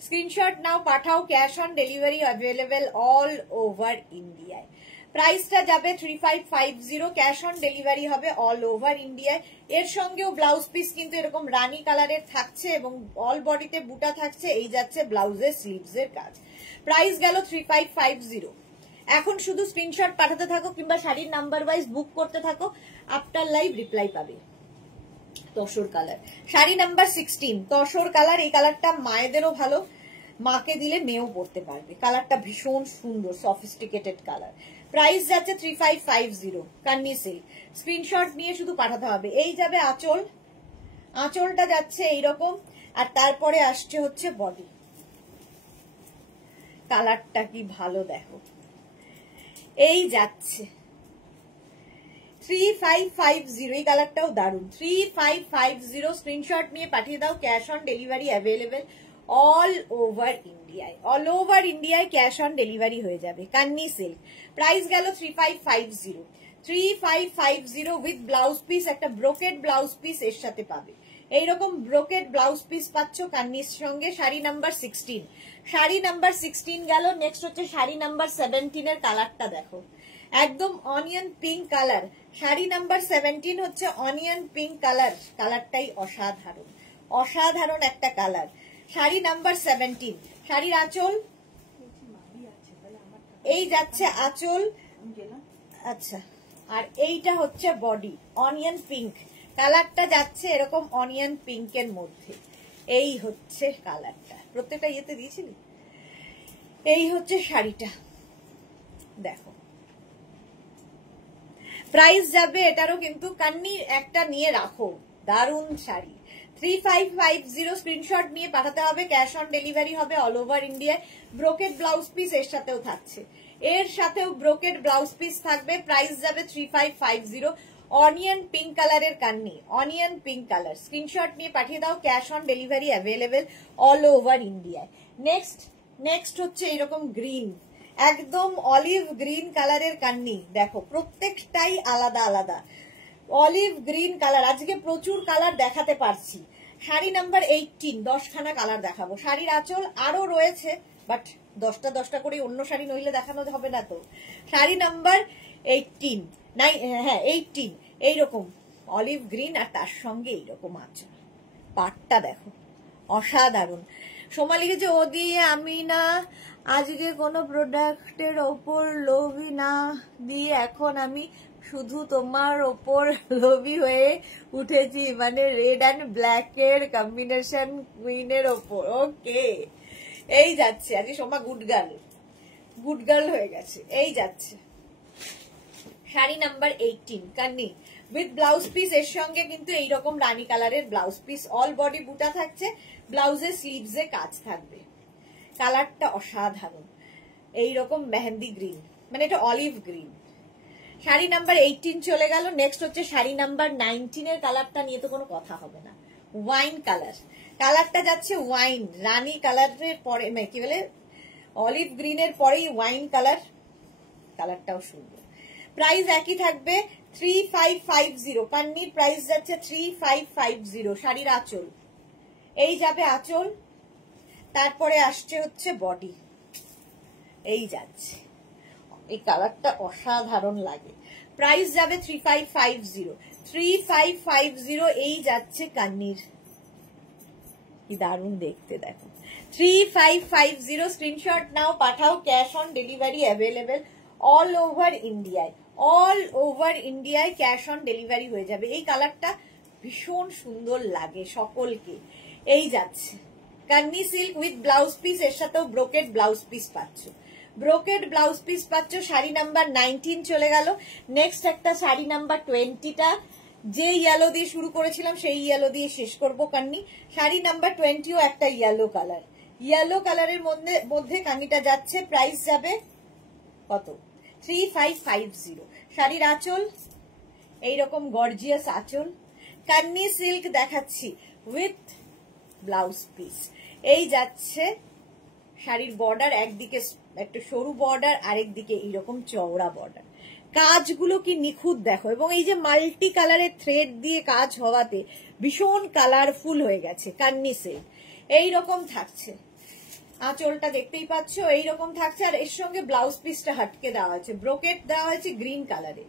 Screenshot now, Pathao, cash on delivery available all over ইন্ডিয়ায়। প্রাইসটা যাবে 3550, ক্যাশ অন ডেলিভারি হবে অল ওভার ইন্ডিয়ায়। এর সঙ্গেও ব্লাউজ পিস কিন্তু এরকম রানী কালারের থাকছে এবং অল বডিতে বুটা থাকছে। এই যাচ্ছে ব্লাউজের স্লিভস এর কাজ। প্রাইস গেল 3550। এখন শুধু স্ক্রিনশট পাঠাতে থাকো কিংবা শাড়ির নাম্বার ওয়াইজ বুক করতে থাকো, আফটার লাইভ রিপ্লাই পাবে। Tussar colour, sari number 16, tussar colour. এই কালারটা মায়েদেরও ভালো, মাকে দিলে মেয়েও পরতে পারবে। কালারটা ভীষণ সুন্দর, সফিস্টিকেটেড কালার। প্রাইস যাচ্ছে 3550 কান্নি সিল্ক। স্ক্রিনশট নিয়ে শুধু পাঠাতে হবে। এই যাবে আঁচল, আঁচলটা যাচ্ছে এইরকম, আর তারপরে আসছে হচ্ছে বডি। কালারটা কি ভালো দেখো, এই যাচ্ছে 3550। এই কালারটাও দারুন। 3550 স্ক্রিনশট নিয়ে পাঠিয়ে দাও, cash on delivery available all over ইন্ডিয়ায়। অল ওভার ইন্ডিয়ায় ক্যাশ অন ডেলিভারি হয়ে যাবে। কান্নি সিল্ক। প্রাইস গেল 3550, 3550 উইথ ব্লাউজ পিস, একটা ব্রোকেড ব্লাউজ পিস এর সাথে পাবে। এইরকম ব্রোকেড ব্লাউজ পিস পাচ্ছ কান্নির সঙ্গে। শাড়ি নাম্বার 16, শাড়ি নাম্বার 16 গেল। নেক্সট হচ্ছে শাড়ি নাম্বার 17 এর কালারটা দেখো, একদম onion pink colour. Sari number 17 হচ্ছে অনিয়ন পিঙ্ক কালার। কালারটাই অসাধারণ, অসাধারণ একটা কালার। শাড়ি নাম্বার 17। শাড়ির আঁচল, এই যাচ্ছে আঁচল, আচ্ছা, আর এইটা হচ্ছে বডি। অনিয়ন পিঙ্ক কালারটা যাচ্ছে এরকম অনিয়ন পিঙ্কের মধ্যে। এই হচ্ছে কালারটা, প্রত্যেকটা ইয়েতে দিয়েছিলি। এই হচ্ছে শাড়িটা দেখো। প্রাইস যাবে এটারও কিন্তু কান্নি একটা নিয়ে রাখো, দারুন শাড়ি। 3550 স্ক্রিনশট নিয়ে পাঠাতে হবে, ক্যাশ অন ডেলিভারি হবে অল ওভার ইন্ডিয়ায়। ব্রোকেড ব্লাউজ পিস এর সাথেও থাকছে, এর সাথেও ব্রোকেড ব্লাউজ পিস থাকবে। প্রাইস যাবে 3550। অনিয়ন পিঙ্ক কালারের Kanni, onion pink colour. Screenshot নিয়ে পাঠিয়ে দাও, cash on delivery available all over ইন্ডিয়ায়। নেক্সট হচ্ছে এরকম গ্রিন, একদম অলিভ গ্রিন কালারের কান্নি দেখো, প্রত্যেকটাই আলাদা আলাদা। অলিভ গ্রিন কালার, আজকে প্রচুর কালার দেখাতে পারছি। শাড়ি নাম্বার 18, 10খানা কালার দেখাবো। শাড়ির আঁচল আরো রয়েছে, বাট 10টা করে অন্য শাড়ি নইলে দেখানো হবে না তো। শাড়ি নাম্বার 18, হ্যাঁ 18, এইরকম অলিভ গ্রিন আর তার সঙ্গে এইরকম আঁচল। পাটটা দেখো অসাধারণ। সোমা লিখেছে, ও দিয়ে আমি না আজকে কোনো প্রোডাক্টের ওপর লোভী না দিয়ে এখন আমি শুধু তোমার ওপর লোভী হয়ে উঠেছি, মানে রেড অ্যান্ড ব্ল্যাক এর কম্বিনেশন কুইনের ওপর। ওকে, এই যাচ্ছে আজকে সোমা গুড গার্ল হয়ে গেছে। এই যাচ্ছে শাড়ি নাম্বার 18 কান্নি উইথ ব্লাউজ পিস, এর সঙ্গে কিন্তু এইরকম রানী কালারের ব্লাউজ পিস, অল বডি বুটা থাকছে, ব্লাউজের স্লিভসে কাজ থাকবে। কালারটা অসাধারণ, এইরকম মেহেন্দি গ্রিন, মানে এটা অলিভ গ্রিন। শাড়ি নাম্বার 18 চলে গেল। নেক্সট হচ্ছে শাড়ি নাম্বার 19 এর কালারটা নিয়ে তো কোনো কথা হবে না। ওয়াইন কালার, কালারটা যাচ্ছে ওয়াইন, রানী কালারের পরে কি বলে অলিভ গ্রিনের পরেই ওয়াইন কালার। কালারটাও সুন্দর। প্রাইস একই থাকবে 3550 কান্নির। প্রাইস যাচ্ছে 3550। শাড়ির আঁচল, এই যাবে আঁচল, তারপরে আসছে হচ্ছে বডি, এই যাচ্ছে। এই কালারটা অসাধারণ লাগে। প্রাইস যাবে 3550, 3550। এই যাচ্ছে কান্নির, কি দারুণ দেখতে, দেখো 3550। Screenshot now, Pathao. Cash on delivery available all over ইন্ডিয়ায়, অল ওভার ইন্ডিয়ায় ক্যাশ অন ডেলিভারি হয়ে যাবে। এই কালারটা ভীষণ সুন্দর লাগে সকলকে। এই যাচ্ছে Kanni silk with blouse piece, এর সাথেও ব্রোকেড ব্লাউজ পিস পাচ্ছ, ব্রোকেড ব্লাউজ পিস পাচ্ছ। শাড়ি নাম্বার 19 চলে গেল। নেক্সট একটা শাড়ি নাম্বার 20টা যে ইয়েলো দিয়ে শুরু করেছিলাম সেই ইয়েলো দিয়ে শেষ করবো কান্নি। শাড়ি নাম্বার 20ও একটা ইয়েলো কালার, ইয়েলো কালারের মধ্যে কান্নিটা যাচ্ছে। প্রাইস যাবে কত? 3550। শাড়ির আঁচল এইরকম গর্জিয়াস আঁচল, কান্নি সিল্ক দেখাচ্ছি উইথ ব্লাউজ পিস। এই যাচ্ছে শাড়ির বর্ডার, একদিকে একটা সরু বর্ডার, আরেকদিকে এইরকম চওড়া বর্ডার। কাজগুলো কি নিখুঁত দেখো, এবং এই যে মাল্টি কালারের থ্রেড দিয়ে কাজ হওয়াতে ভীষণ কালারফুল হয়ে গেছে কান্নি সিল্ক। এইরকম থাকছে আঁচলটা, দেখতেই পাচ্ছ এইরকম থাকছে। আর এর সঙ্গে ব্লাউজ পিসটা হাটকে দেওয়া হয়েছে, ব্রোকেট দেওয়া হয়েছে গ্রিন কালারে,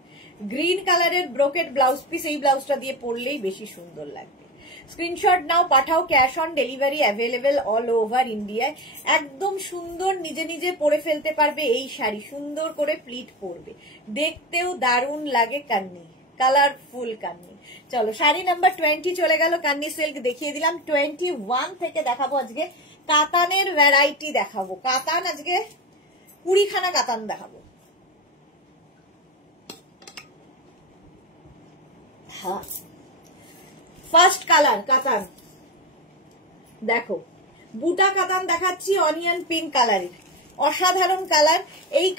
গ্রিন কালারের ব্রোকেট ব্লাউজ পিস। এই ব্লাউজটা দিয়ে পরলেই বেশি সুন্দর লাগবে। Screenshot now, Pathao. Cash on delivery available all over ইন্ডিয়ায়। একদম সুন্দর নিজে নিজে পরে ফেলতে পারবে এই শাড়ি, সুন্দর করে প্লিট পরবে, দেখতেও দারুণ লাগে কান্নি, কালারফুল কান্নি। চলো শাড়ি নাম্বার 20 চলে গেল, কান্নি সিল্ক দেখিয়ে দিলাম। 21 থেকে দেখাবো আজকে কাতানের ভ্যারাইটি দেখাবো। কাতান আজকে 20খানা কাতান দেখাবো। হ্যাঁ, ফার্স্ট কালার কাতান দেখো, বুটা কাতান দেখাচ্ছি অনিয়ন পিঙ্ক কালারের, অসাধারণ কালার। এই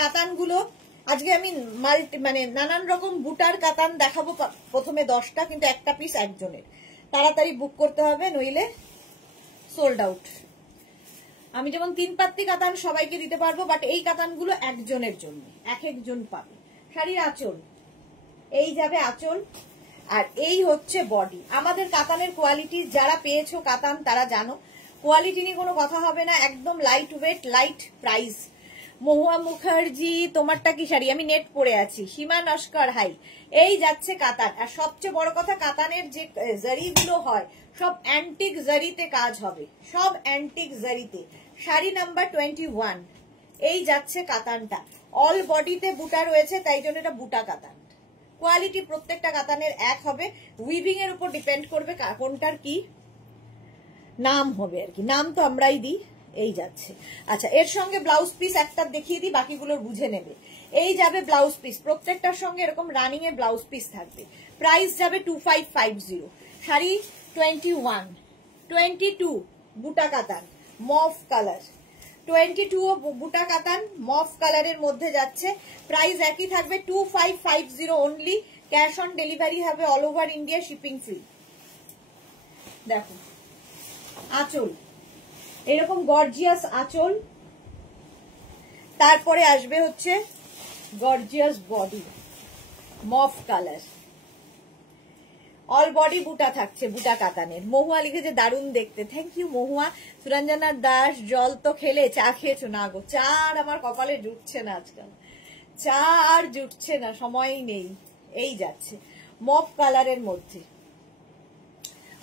কাতানগুলো আজকে আমি মানে নানান রকম বুটার কাতান দেখাবো। প্রথমে 10টা, কিন্তু একটা পিস একজনের, তাড়াতাড়ি বুক করতে হবে নইলে সোল্ড আউট। আমি যেমন 3 পাত্তি কাতান সবাইকে দিতে পারবো, বাট এই কাতানগুলো একজনের জন্য, এক একজন পাবে। শাড়ির আঁচল, এই যাবে আঁচল, আর এই হচ্ছে বডি। আমাদের কাতানের কোয়ালিটি যারা পেয়েছো কাতান তারা জানো, কোয়ালিটি নিয়ে কোনো কথা হবে না, একদম লাইট ওয়েট, লাইট প্রাইস। মহুয়া মুখার্জি তোমারটা কি শাড়ি? আমি নেট পরে আছি। সীমা নস্কর হাই। এই যাচ্ছে কাতান। আর সবচেয়ে বড় কথা, কাতানের যে জারিগুলো হয় সব অ্যান্টিক জারিতে কাজ হবে, সব অ্যান্টিক জারিতে। শাড়ি নাম্বার 21। এই যাচ্ছে কাতানটা, অল বডিতে বুটা রয়েছে, তাই জন্য এটা বুটা কাতান। কোয়ালিটি প্রত্যেকটা কাতানের এক হবে, উইভিং এর উপর ডিপেন্ড করবে কোনটার কি নাম হবে আর কি, নাম তো আমরাই দিই। এই যাচ্ছে। আচ্ছা, এর সঙ্গে ব্লাউজ পিস একটা দেখিয়ে দিই, বাকিগুলোর বুঝে নেবে। এই যাবে ব্লাউজ পিস, প্রত্যেকটার সঙ্গে এরকম রানিং এ ব্লাউজ পিস থাকবে। প্রাইস যাবে 2550। শাড়ি 21, 22 বুটা কাতান মফ কালার, 22 বুটা কাতান মফ কালারের মধ্যে যাচ্ছে। প্রাইস একই থাকবে 2550 অনলি। ক্যাশ অন ডেলিভারি হবে all over India, shipping free. দেখো আঁচল, এরকম গর্জিয়াস আঁচল, তারপরে আসবে হচ্ছে gorgeous body মফ colour, all body বুটা থাকছে, বুটা কাতানের। মহুয়া লিখেছে দারুণ দেখতে, থ্যাংক ইউ মহুয়া। সুরঞ্জনা দাস, জল তো খেলে, চা খেয়েছো? না গো, চা আর আমার কপালে জুটছে না আজকাল, চা আর জুটছে না, সময়ই নেই। এই যাচ্ছে মফ কালারের মধ্যে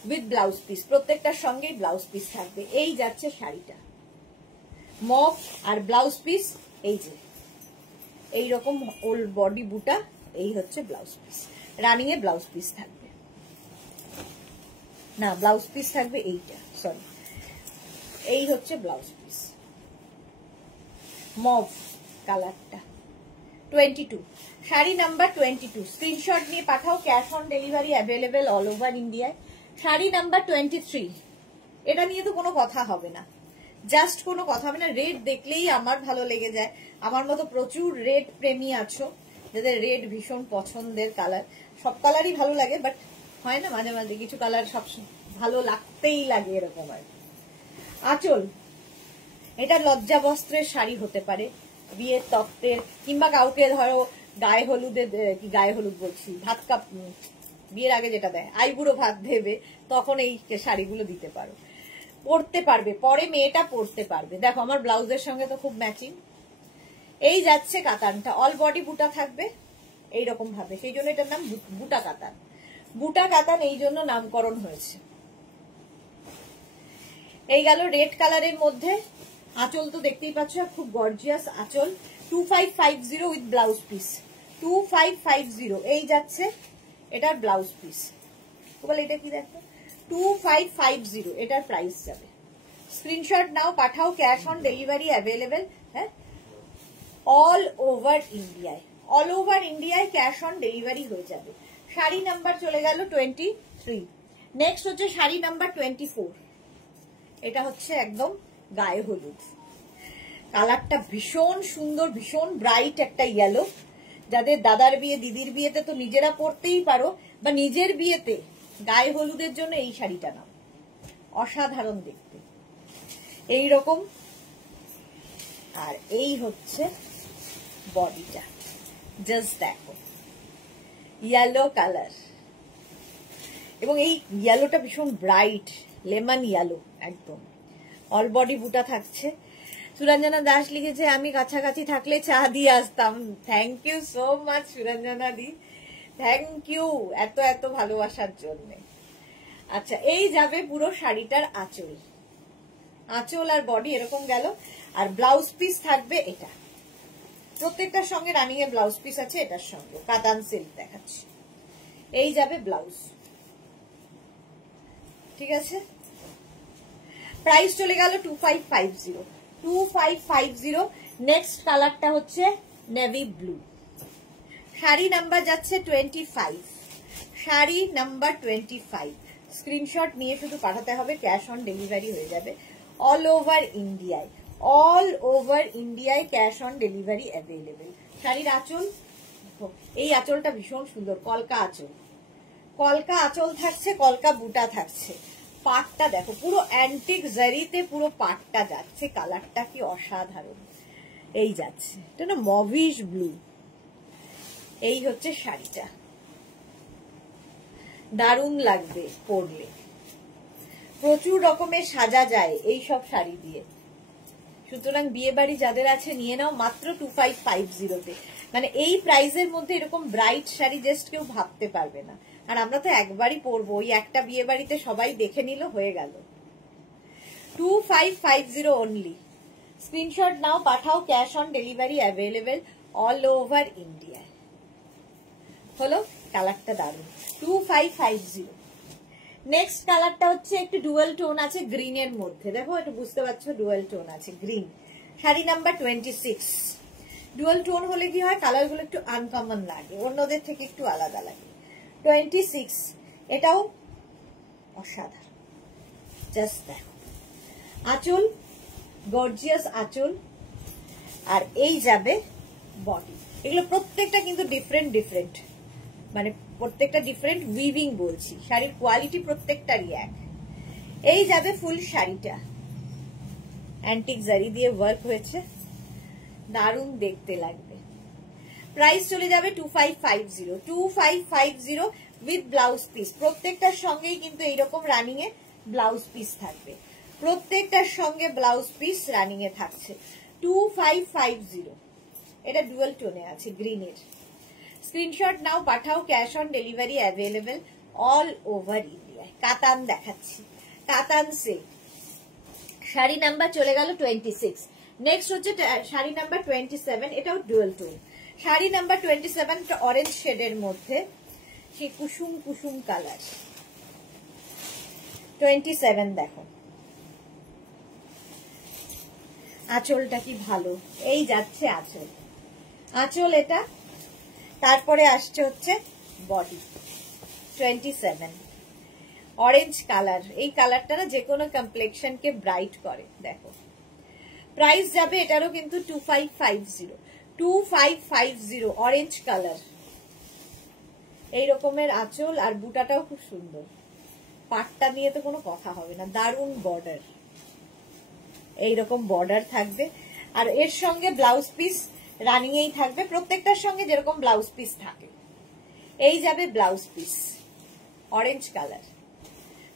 উইথ ব্লাউজ পিস, প্রত্যেকটার সঙ্গেই ব্লাউজ পিস থাকবে। এই যাচ্ছে শাড়িটা মফ আর ব্লাউজ পিস, এই যে এইরকম ওল্ড বডি বুটা, এই হচ্ছে ব্লাউজ পিস, রানিং এ ব্লাউজ পিস থাকবে না, ব্লাউজ পিস থাকবে এইটা, সরি, এই হচ্ছে ব্লাউজ পিস মফ কালারটা। 22 শাড়ি নাম্বার 22। স্ক্রিনশট নিয়ে পাঠাও, cash on delivery available all over ইন্ডিয়ায়। শাড়ি নাম্বার 23, এটা নিয়ে তো কোনো কথা হবে না, জাস্ট কোনো কথা হবে না। রেড দেখলেই আমার ভালো লেগে যায়, আমার মতো প্রচুর রেড প্রেমী আছো যাদের রেড ভীষণ পছন্দের কালার। সব কালারই ভালো লাগে, বাট হয় না মাঝে মাঝে কিছু কালার সব ভালো লাগতেই লাগে, এরকম আর। আঁচল, এটা লজ্জা বস্ত্রের শাড়ি হতে পারে, বিয়ের তত্ত্বের, কিংবা কাউকে ধরো গায়ে হলুদে, কি গায়ে হলুদ বলছি, বিয়ের আগে যেটা দেয়, আইবুড়ো ভাত দেবে, তখন এই শাড়িগুলো দিতে পারো, পরতে পারবে, পরে মেয়েটা পরতে পারবে। দেখো আমার ব্লাউজের সঙ্গে তো খুব ম্যাচিং। এই যাচ্ছে কাতানটা, অল বডি বুটা থাকবে এইরকম ভাবে, সেই জন্য এটার নাম বুটা কাতান। বুটা কাতান এই জন্য নামকরণ হয়েছে। এই গেল রেড কালারের মধ্যে। আঁচল তো দেখতেই পাচ্ছ, খুব গর্জিয়াস আঁচল। 2550 উইথ ব্লাউজ পিস, 2550। এই যাচ্ছে এটার ব্লাউজ পিস, বলে এটা কি দেখো, 2550 এটার প্রাইস যাবে। Screenshot now, Pathao, cash on delivery available. হ্যাঁ, অল ওভার ইন্ডিয়ায়, অল ওভার ইন্ডিয়ায় ক্যাশ অন ডেলিভারি হয়ে যাবে। শাড়ি নাম্বার চলে গেল 23। নেক্সট হচ্ছে শাড়ি নাম্বার 24। এটা হচ্ছে একদম গায়ে হলুদ, কালারটা ভীষণ সুন্দর, ভীষণ ব্রাইট একটা ইয়েলো। যাদের দাদার বিয়ে, দিদির বিয়েতে তো নিজেরা পরতেই পারো, বা নিজের বিয়েতে গায়ে হলুদের জন্য এই শাড়িটা নাও, অসাধারণ দেখতে এই রকম। আর এই হচ্ছে বডিটা, জাস্ট দেখো, ইয়েলো কালার, এবং এই ইয়েলোটা ভীষণ ব্রাইট লেমন ইয়েলো একদম। অল বডি বুটা থাকছে। সুরঞ্জনা দাস লিখেছে, আমি কাছাকাছি থাকলে চা দিয়ে আসতাম। Thank you so much Suranjana di, thank you এত এত ভালোবাসার জন্য। আচ্ছা, এই যাবে পুরো শাড়িটার আঁচল, আঁচল আর বডি এরকম গেল। আর ব্লাউজ পিস থাকবে এটা, প্রত্যেকটার সঙ্গে রানিং এর ব্লাউজ পিস আছে, এটার সঙ্গে কাতান সিল্ক দেখাচ্ছি। এই যাবে ব্লাউজ, ঠিক আছে। প্রাইস চলে গেল 2550, 2550। নেক্সট কালারটা হচ্ছে নেভি ব্লু। শাড়ি নাম্বার যাচ্ছে 25, শাড়ি নাম্বার 25। স্ক্রিনশট নিয়ে শুধু পাঠাতে হবে, ক্যাশ অন ডেলিভারি হয়ে যাবে অল ওভার ইন্ডিয়ায়, অল ওভার ইন্ডিয়ায় ক্যাশ অন ডেলিভারি অ্যাভেলেবেল। শাড়ির আঁচল, এই আঁচলটা ভীষণ সুন্দর, কলকা আঁচল, কলকা আঁচল থাকছে, কলকা বুটা থাকছে। পাটটা দেখো, পুরো অ্যান্টিক জারিতে পুরো পাটটা যাচ্ছে, কালারটা কি অসাধারণ। এই যাচ্ছে, এটা না মভিশ ব্লু। এই হচ্ছে শাড়িটা, দারুণ লাগবে পরলে, প্রচুর রকমের সাজা যায় এই সব শাড়ি দিয়ে। সুতরাং বিয়ে বাড়ি যাদের আছে নিয়ে নাও মাত্র 2550-তে। মানে এই প্রাইসের মধ্যে এরকম ব্রাইট শাড়ি জাস্ট কেউ ভাবতে পারবে না। আর আমরা তো একবারই পরবো, ওই একটা বিয়ে বাড়িতে সবাই দেখে নিল, হয়ে গেল। 2550 only. Screenshot now, Pathao, cash on delivery available all over India. হলো, কালারটা দারুণ, 2550। নেক্সট কালারটা হচ্ছে একটু ডুয়াল টোন আছে গ্রিনের মধ্যে, দেখো একটু বুঝতে পারছো, ডুয়াল টোন আছে green. Sari number 26। Dual tone হলে কি হয়, কালারগুলো একটু আনকমন লাগে, অন্যদের থেকে একটু আলাদা লাগে। 26, এটাও অসাধারণ, জাস্ট দেখো, আঁচল গর্জিয়াস আঁচল। আর এই যাবে বডি। এগুলো প্রত্যেকটা কিন্তু ডিফারেন্ট ডিফারেন্ট, মানে প্রত্যেকটা ডিফারেন্ট উইভিং বলছি, শাড়ির কোয়ালিটি প্রত্যেকটারই এক। এই যাবে ফুল শাড়িটা, অ্যান্টিক জারি দিয়ে ওয়ার্ক হয়েছে, দারুণ দেখতে লাগবে। প্রাইস চলে যাবে 2550, 2550 উইথ ব্লাউজ পিস। প্রত্যেকটার সঙ্গেই কিন্তু এইরকম রানিং এ ব্লাউজ পিস থাকবে, প্রত্যেকটার সঙ্গে ব্লাউজ পিস রানিং এ থাকছে। 2550, এটা ডুয়াল টোনে আছে গ্রিনের। Screenshot now, Pathao, cash on delivery available all over ইন্ডিয়ায়। কাতান দেখাচ্ছি, কাতান সিল্ক। শাড়ি নাম্বার চলে গেল 26। নেক্সট হচ্ছে শাড়ি নাম্বার 27, এটাও dual tone. Sari number 27 orange শেডের মধ্যে, সে কুসুম কুসুম কালার। 27 দেখো, আঁচলটা কি ভালো, এই যাচ্ছে আঁচল, আঁচল এটা। তারপরে আসছে হচ্ছে বডি। 27 অরেঞ্জ কালার, এই কালারটা না যে কোনো কমপ্লেক্সন কে ব্রাইট করে। দেখো প্রাইস যাবে এটারও কিন্তু 2550, 2550 অরেঞ্জ কালার। এই রকমের আঁচল, আর বুটাটাও খুব সুন্দর, পাটটা নিয়ে তো কোনো কথা হবে না, দারুণ বর্ডার, এইরকম বর্ডার থাকবে। আর এর সঙ্গে ব্লাউজ পিস রানিং এই থাকবে, প্রত্যেকটার সঙ্গে যেরকম ব্লাউজ পিস থাকে। এই যাবে ব্লাউজ পিস, অরেঞ্জ কালার।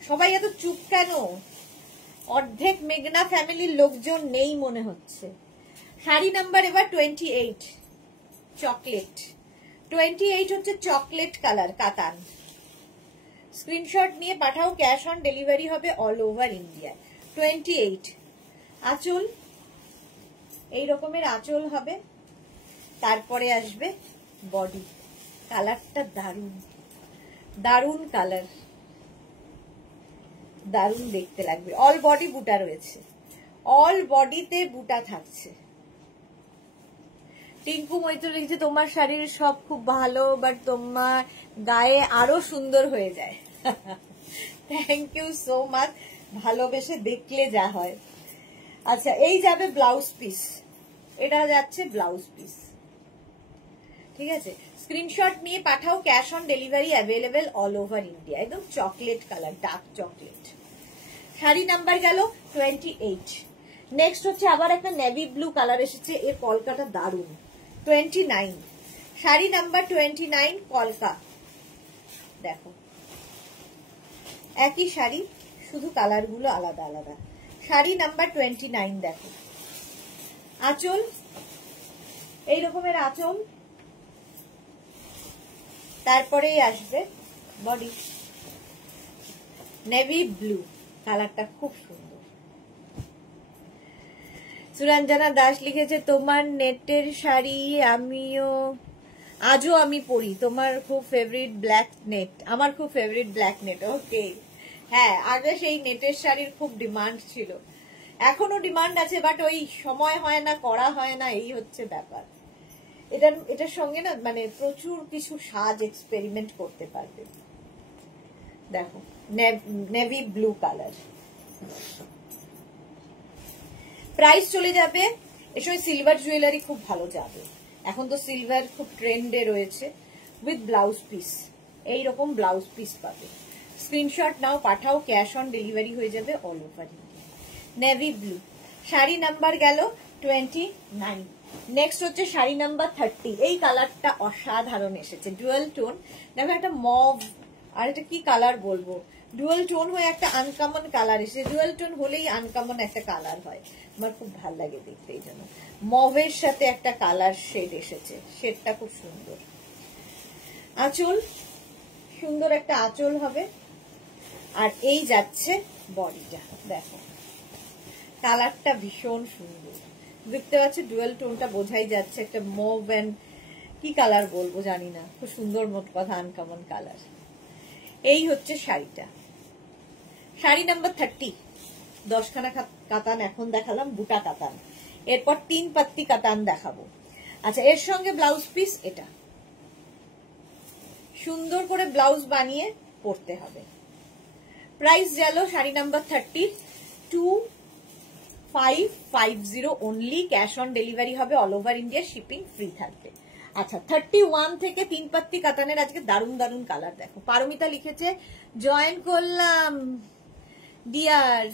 সবাই এত চুপ কেন? অর্ধেক মেঘনা ফ্যামিলির লোকজন নেই মনে হচ্ছে। শাড়ি নাম্বার এবার 28, চকলেট। 28 হচ্ছে চকলেট কালার কাতান। স্ক্রিনশট নিয়ে পাঠাও, ক্যাশ অন ডেলিভারি হবে অল ওভার ইন্ডিয়া। 28 আঁচল, এই রকমের আঁচল হবে। তারপরে আসবে বডি। কালারটা দারুণ, দারুণ কালার, দারুণ দেখতে লাগবে। অল বডি বুটা রয়েছে, অল বডিতে বুটা থাকছে। টিঙ্কু মৈত্র লিখছে তোমার শাড়ির সব খুব ভালো, বাট তোমার গায়ে আরো সুন্দর হয়ে যায়। থ্যাংক ইউ সো মাচ, ভালোবেসে দেখলে যা হয়। আচ্ছা, এই যাবে ব্লাউজ পিস, এটা যাচ্ছে ব্লাউজ পিস। ঠিক আছে, স্ক্রিনশট নিয়ে পাঠাও, cash on delivery available all over India. একদম chocolate colour, dark chocolate. Sari number গেল 28। নেক্সট হচ্ছে আবার একটা নেভি ব্লু কালার এসেছে, এর কলকাটা দারুণ। 29 শাড়ি নাম্বার 29 কলকা। দেখো একই শাড়ি, শুধু কালার গুলো আলাদা আলাদা। শাড়ি নাম্বার 29 দেখো, আঁচল এই রকমের আঁচল, তারপরেই আসবে বডি। নেভি ব্লু কালারটা খুব সুন্দর। সুরঞ্জনা দাস লিখেছে তোমার নেটের শাড়ি আজও আমি পরি, তোমার খুব ফেভারিট ব্ল্যাক নেট। আমার খুব ফেভারিট ব্ল্যাক নেট। ওকে, হ্যাঁ, আগে সেই নেটের শাড়ির খুব ডিমান্ড ছিল, এখনো ডিমান্ড আছে, বাট ওই সময় হয় না, করা হয় না, এই হচ্ছে ব্যাপার। এটার সঙ্গে না মানে প্রচুর কিছু সাজ এক্সপেরিমেন্ট করতে পারবে। দেখো নেভি ব্লু কালার। প্রাইস চলে যাবে, এসব সিলভার জুয়েলারি খুব ভালো যাবে, এখন তো সিলভার খুব ট্রেন্ডে রয়েছে। উইথ ব্লাউজ পিস, এইরকম ব্লাউজ পিস পাবে। Screenshot now, Pathao, cash on delivery হয়ে যাবে all over India. Navy blue sari number গেল 29। নেক্সট হচ্ছে শাড়ি নাম্বার 30। এই কালারটা অসাধারণ এসেছে, ডুয়াল টোন। দেখো একটা মভ, আর এটা কি কালার বলবো, ডুয়াল টোন হয়ে একটা আনকমন কালার এসেছে। ডুয়াল টোন হলেই আনকমন একটা কালার হয়, আমার খুব ভালো লাগে দেখতে। এই জন্য মভের সাথে একটা কালার শেড এসেছে, শেডটা খুব সুন্দর। আঁচল, সুন্দর একটা আঁচল হবে। আর এই যাচ্ছে বডিটা, দেখো কালারটা ভীষণ সুন্দর দেখতে পাচ্ছ, ডুয়াল টোনটা বোঝাই যাচ্ছে। একটা মভ এন্ড কি কালার বলবো জানি না, খুব সুন্দর, মোট কথা আনকমন কালার। এই হচ্ছে শাড়িটা। শাড়ি নাম্বার 30, 10খানা কাতান এখন দেখালাম, বুটা কাতান। এরপর 3 পাত্তি কাতান দেখাবো। আচ্ছা, এর সঙ্গে ব্লাউজ পিস, এটা সুন্দর করে ব্লাউজ বানিয়ে পরতে হবে। প্রাইস গেল sari number 30 2550 only. Cash on delivery হবে all over India, shipping free থাকবে। আচ্ছা, 31 থেকে 3 পাত্তি কাতানের আজকে দারুণ দারুণ কালার দেখো। পারমিতা লিখেছে জয়েন করলাম ডিয়ার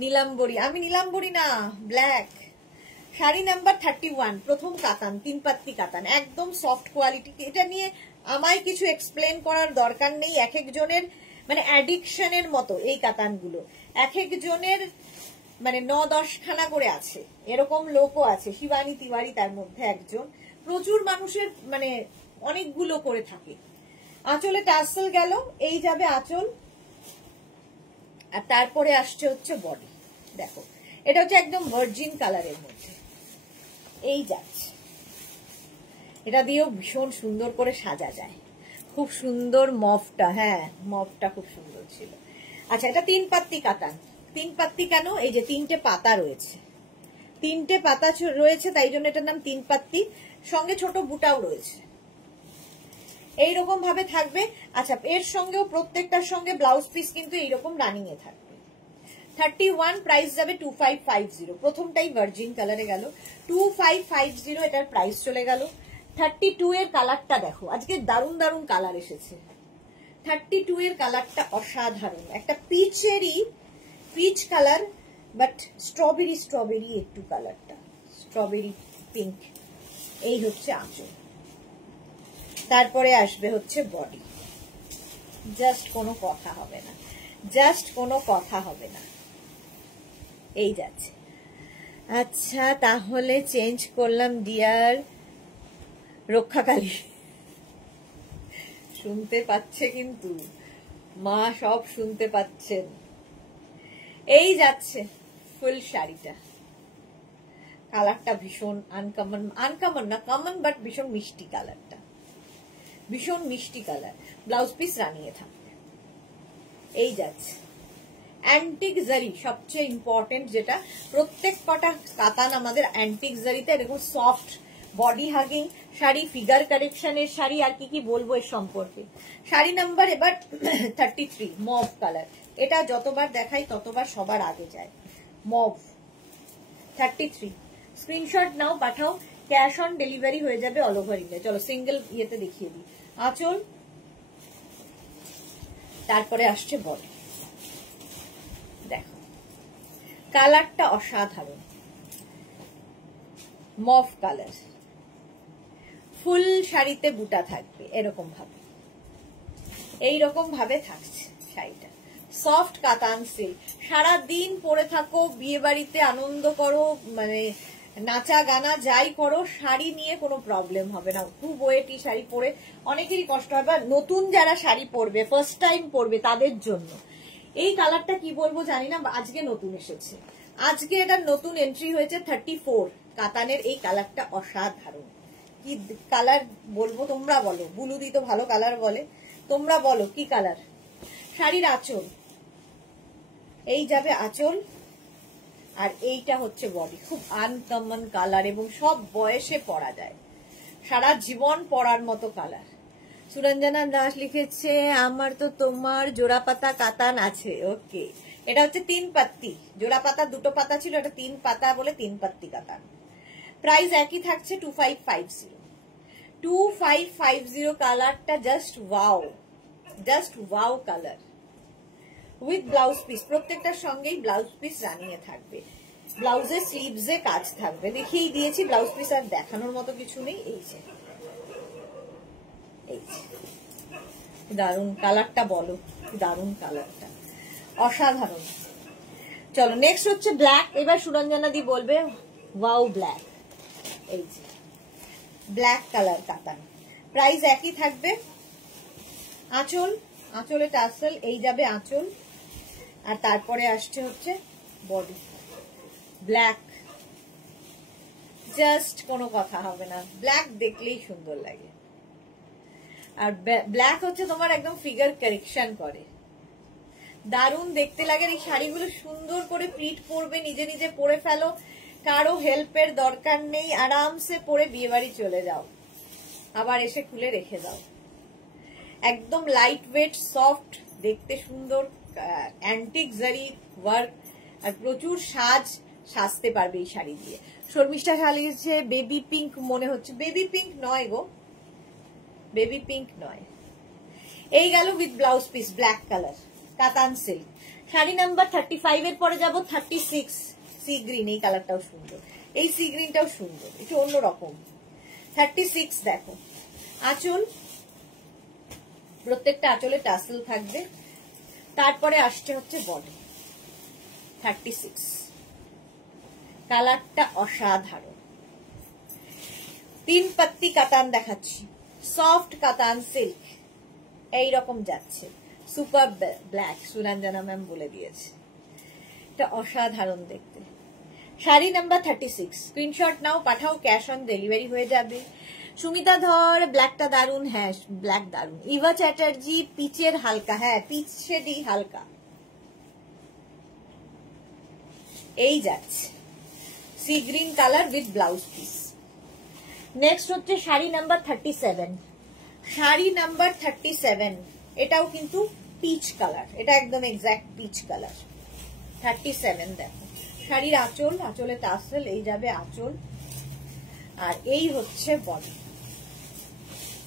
নীলাম্বরী। আমি নীলাম্বরী না, ব্ল্যাক। শাড়ি নাম্বার 31 প্রথম কাতান, 3 পাত্তি কাতান, একদম সফট কোয়ালিটি। এটা নিয়ে আমায় কিছু এক্সপ্লেন করার দরকার নেই, এক একজনের মানে অ্যাডিকশনের মতো এই কাতানগুলো। এক একজনের মানে 9-10 খানা করে আছে, এরকম লোকও আছে। শিবানী তিওয়ারি তার মধ্যে একজন। প্রচুর মানুষের মানে অনেকগুলো করে থাকে। আঁচলে টাসেল গেল, এই যাবে আঁচল। আর তারপরে আসছে হচ্ছে বডি। দেখো এটা হচ্ছে একদম ভার্জিন কালারের মধ্যে, এই যাচ্ছে। এটা দিয়েও ভীষণ সুন্দর করে সাজা যায়, খুব সুন্দর মফটা। হ্যাঁ, মফটা খুব সুন্দর ছিল। আচ্ছা, এটা 3 পাত্তি কাতান। 3 পাত্তি কেন? এই যে 3টে পাতা রয়েছে, 3টে পাতা রয়েছে, তাই জন্য এটার নাম 3 পাত্তি। সঙ্গে ছোট বুটাও রয়েছে, এইরকম ভাবে থাকবে। আচ্ছা, এর সঙ্গেও প্রত্যেকটার সঙ্গে ব্লাউজ পিস কিন্তু এইরকম রানিং এ থাকবে। 31 প্রাইস যাবে 2550। প্রথমটাই ভার্জিন কালারে গেল, 2550 এটার প্রাইস চলে গেল। 32 এর কালারটা দেখো, আজকে দারুণ দারুণ কালার এসেছে। 32 এর কালারটা অসাধারণ, একটা পিচ কালার, বাট স্ট্রবেরি একটু কালারটা, স্ট্রবেরি পিঙ্ক। এই হচ্ছে আঁচল, তারপরে আসবে হচ্ছে বডি। জাস্ট কোনো কথা হবে না, জাস্ট কোনো কথা হবে না। এই যাচ্ছে। আচ্ছা তাহলে চেঞ্জ করলাম ডিয়ার রক্ষাকালী। শুনতে পাচ্ছে কিন্তু মা, সব শুনতে পাচ্ছেন। এই যাচ্ছে ফুল শাড়িটা, কালারটা ভীষণ আনকমন, আনকমন না কমন, বাট ভীষণ মিষ্টি কালারটা, ভীষণ মিষ্টি কালার। ব্লাউজ পিস রানিয়ে থাকবে। এই যাচ্ছে অ্যান্টিক জারি, সবচেয়ে ইম্পর্টেন্ট যেটা, প্রত্যেক কটা কাতান আমাদের অ্যান্টিক জারিতে এরকম soft body hugging sari, figure কারেকশনের শাড়ি, আর কি কি বলবো এর সম্পর্কে। শাড়ি নাম্বার এবার 33, মভ কালার। এটা যতবার দেখাই ততবার সবার আগে যায়। Mauve 33, screenshot now, Pathao, cash on delivery হয়ে যাবে অল ওভার ইন্ডিয়া। চলো সিঙ্গেল ইয়েতে দেখিয়ে দিই। আঁচল, তারপরে আসছে বডি। দেখো কালারটা অসাধারণ, মভ কালার, ফুল শাড়িতে বুটা থাকবে এরকম ভাবে, এইরকম ভাবে থাকছে শাড়িটা। সফট কাতান সিল্ক, সারাদিন পরে থাকো, বিয়ে বাড়িতে আনন্দ করো, মানে নাচা গানা যাই করো, শাড়ি নিয়ে কোনো প্রবলেম হবে না। খুব ওয়েটি শাড়ি পরে অনেকেরই কষ্ট হবে, নতুন যারা শাড়ি পরবে, ফার্স্ট টাইম পরবে তাদের জন্য এই কালারটা কি বলবো জানি না, আজকে নতুন এসেছে, আজকে এটা নতুন এন্ট্রি হয়েছে। 34 কাতানের এই কালারটা অসাধারণ। কি কালার বলবো তোমরা বলো, বুলুদি তো ভালো কালার বলে, তোমরা বলো কি কালার। শাড়ির আঁচল, এই যাবে আঁচল, আর এইটা হচ্ছে বডি। খুব আনকমন কালার এবং সব বয়সে পরা যায়, সারা জীবন পরার মতো কালার। সুরঞ্জনা দাস লিখেছে আমার তো তোমার জোড়া পাতা কাতান আছে। ওকে, এটা হচ্ছে 3 পাত্তি, জোড়া পাতা 2টো পাতা ছিল, এটা 3 পাতা বলে 3 পাত্তি কাতান। প্রাইস একই থাকছে 2550। 2550 কালারটা just wow, just wow colour with blouse piece. প্রত্যেকটার সঙ্গেই ব্লাউজ পিস রানিয়ে থাকবে, ব্লাউজের স্লিভসে কাজ থাকবে। দেখিয়েই দিয়েছি, ব্লাউজ পিস আর দেখানোর মতো কিছু নেই। এই যে দারুন কালারটা, বলো দারুন কালারটা, অসাধারণ। চলো নেক্সট হচ্ছে ব্ল্যাক। এবার সুরঞ্জনা দি বলবে ওয়াও ব্ল্যাক। এই যে ব্ল্যাক কালার কাতান, প্রাইস একই থাকবে। আঁচল, আঁচলে টাসেল, এই যাবে আঁচল, আর তারপরে আসছে হচ্ছে বডি। ব্ল্যাক, জাস্ট কোনো কথা হবে না, ব্ল্যাক দেখলেই সুন্দর লাগে। আর ব্ল্যাক হচ্ছে তোমার একদম ফিগার কারেকশন করে, দারুণ দেখতে লাগে। এই শাড়িগুলো সুন্দর করে প্রিট করবে, নিজে নিজে পরে ফেলো, কারো হেল্পের দরকার নেই, আরামসে পরে বিয়ে বাড়ি চলে যাও, আবার এসে খুলে রেখে দাও। একদম লাইট ওয়েট, সফট, দেখতে সুন্দর, অ্যান্টিক জারি ওয়ার্ক, আর প্রচুর সাজতে পারবে এই শাড়ি দিয়ে। শর্মিষ্ঠা শাড়িছে বেবি পিঙ্ক মনে হচ্ছে, বেবি পিঙ্ক নয় গো, বেবি পিঙ্ক নয়। এই গেল with blouse piece, black colour কাতান সিল্ক। শাড়ি নাম্বার 35 এর পরে যাব 36, সি গ্রিন। এই কালারটাও সুন্দর, এই সি গ্রিনটাও সুন্দর, একটু অন্যরকম। 36 দেখো আঁচল, প্রত্যেকটা আঁচলে টাসেল থাকবে। তারপরে আসছে হচ্ছে বডি। 36 কালারটা অসাধারণ। 3 পাত্তি কাতান দেখাচ্ছি, সফট কাতান সিল্ক, এইরকম যাচ্ছে। সুপার ব্ল্যাক, সুরঞ্জনা ম্যাম বলে দিয়েছে, এটা অসাধারণ দেখতে। Sari number 36, screenshot now, Pathao, cash on delivery হয়ে যাবে। সুমিতা ধর ব্ল্যাকটা দারুন, হ্যাঁ ব্ল্যাক দারুন। ইভা চ্যাটার্জি পিচের হালকা, হ্যাঁ পিচ শেডই হালকা। এই যাচ্ছে sea green colour with blouse piece. Next হচ্ছে শাড়ি নাম্বার 37, শাড়ি নাম্বার 37, এটাও কিন্তু পিচ কালার, এটা একদম এক্সাক্ট পিচ কালার। 37 দেখো, শাড়ির আঁচল, আঁচলে টাসেল, এই যাবে আঁচল, আর এই হচ্ছে বডি।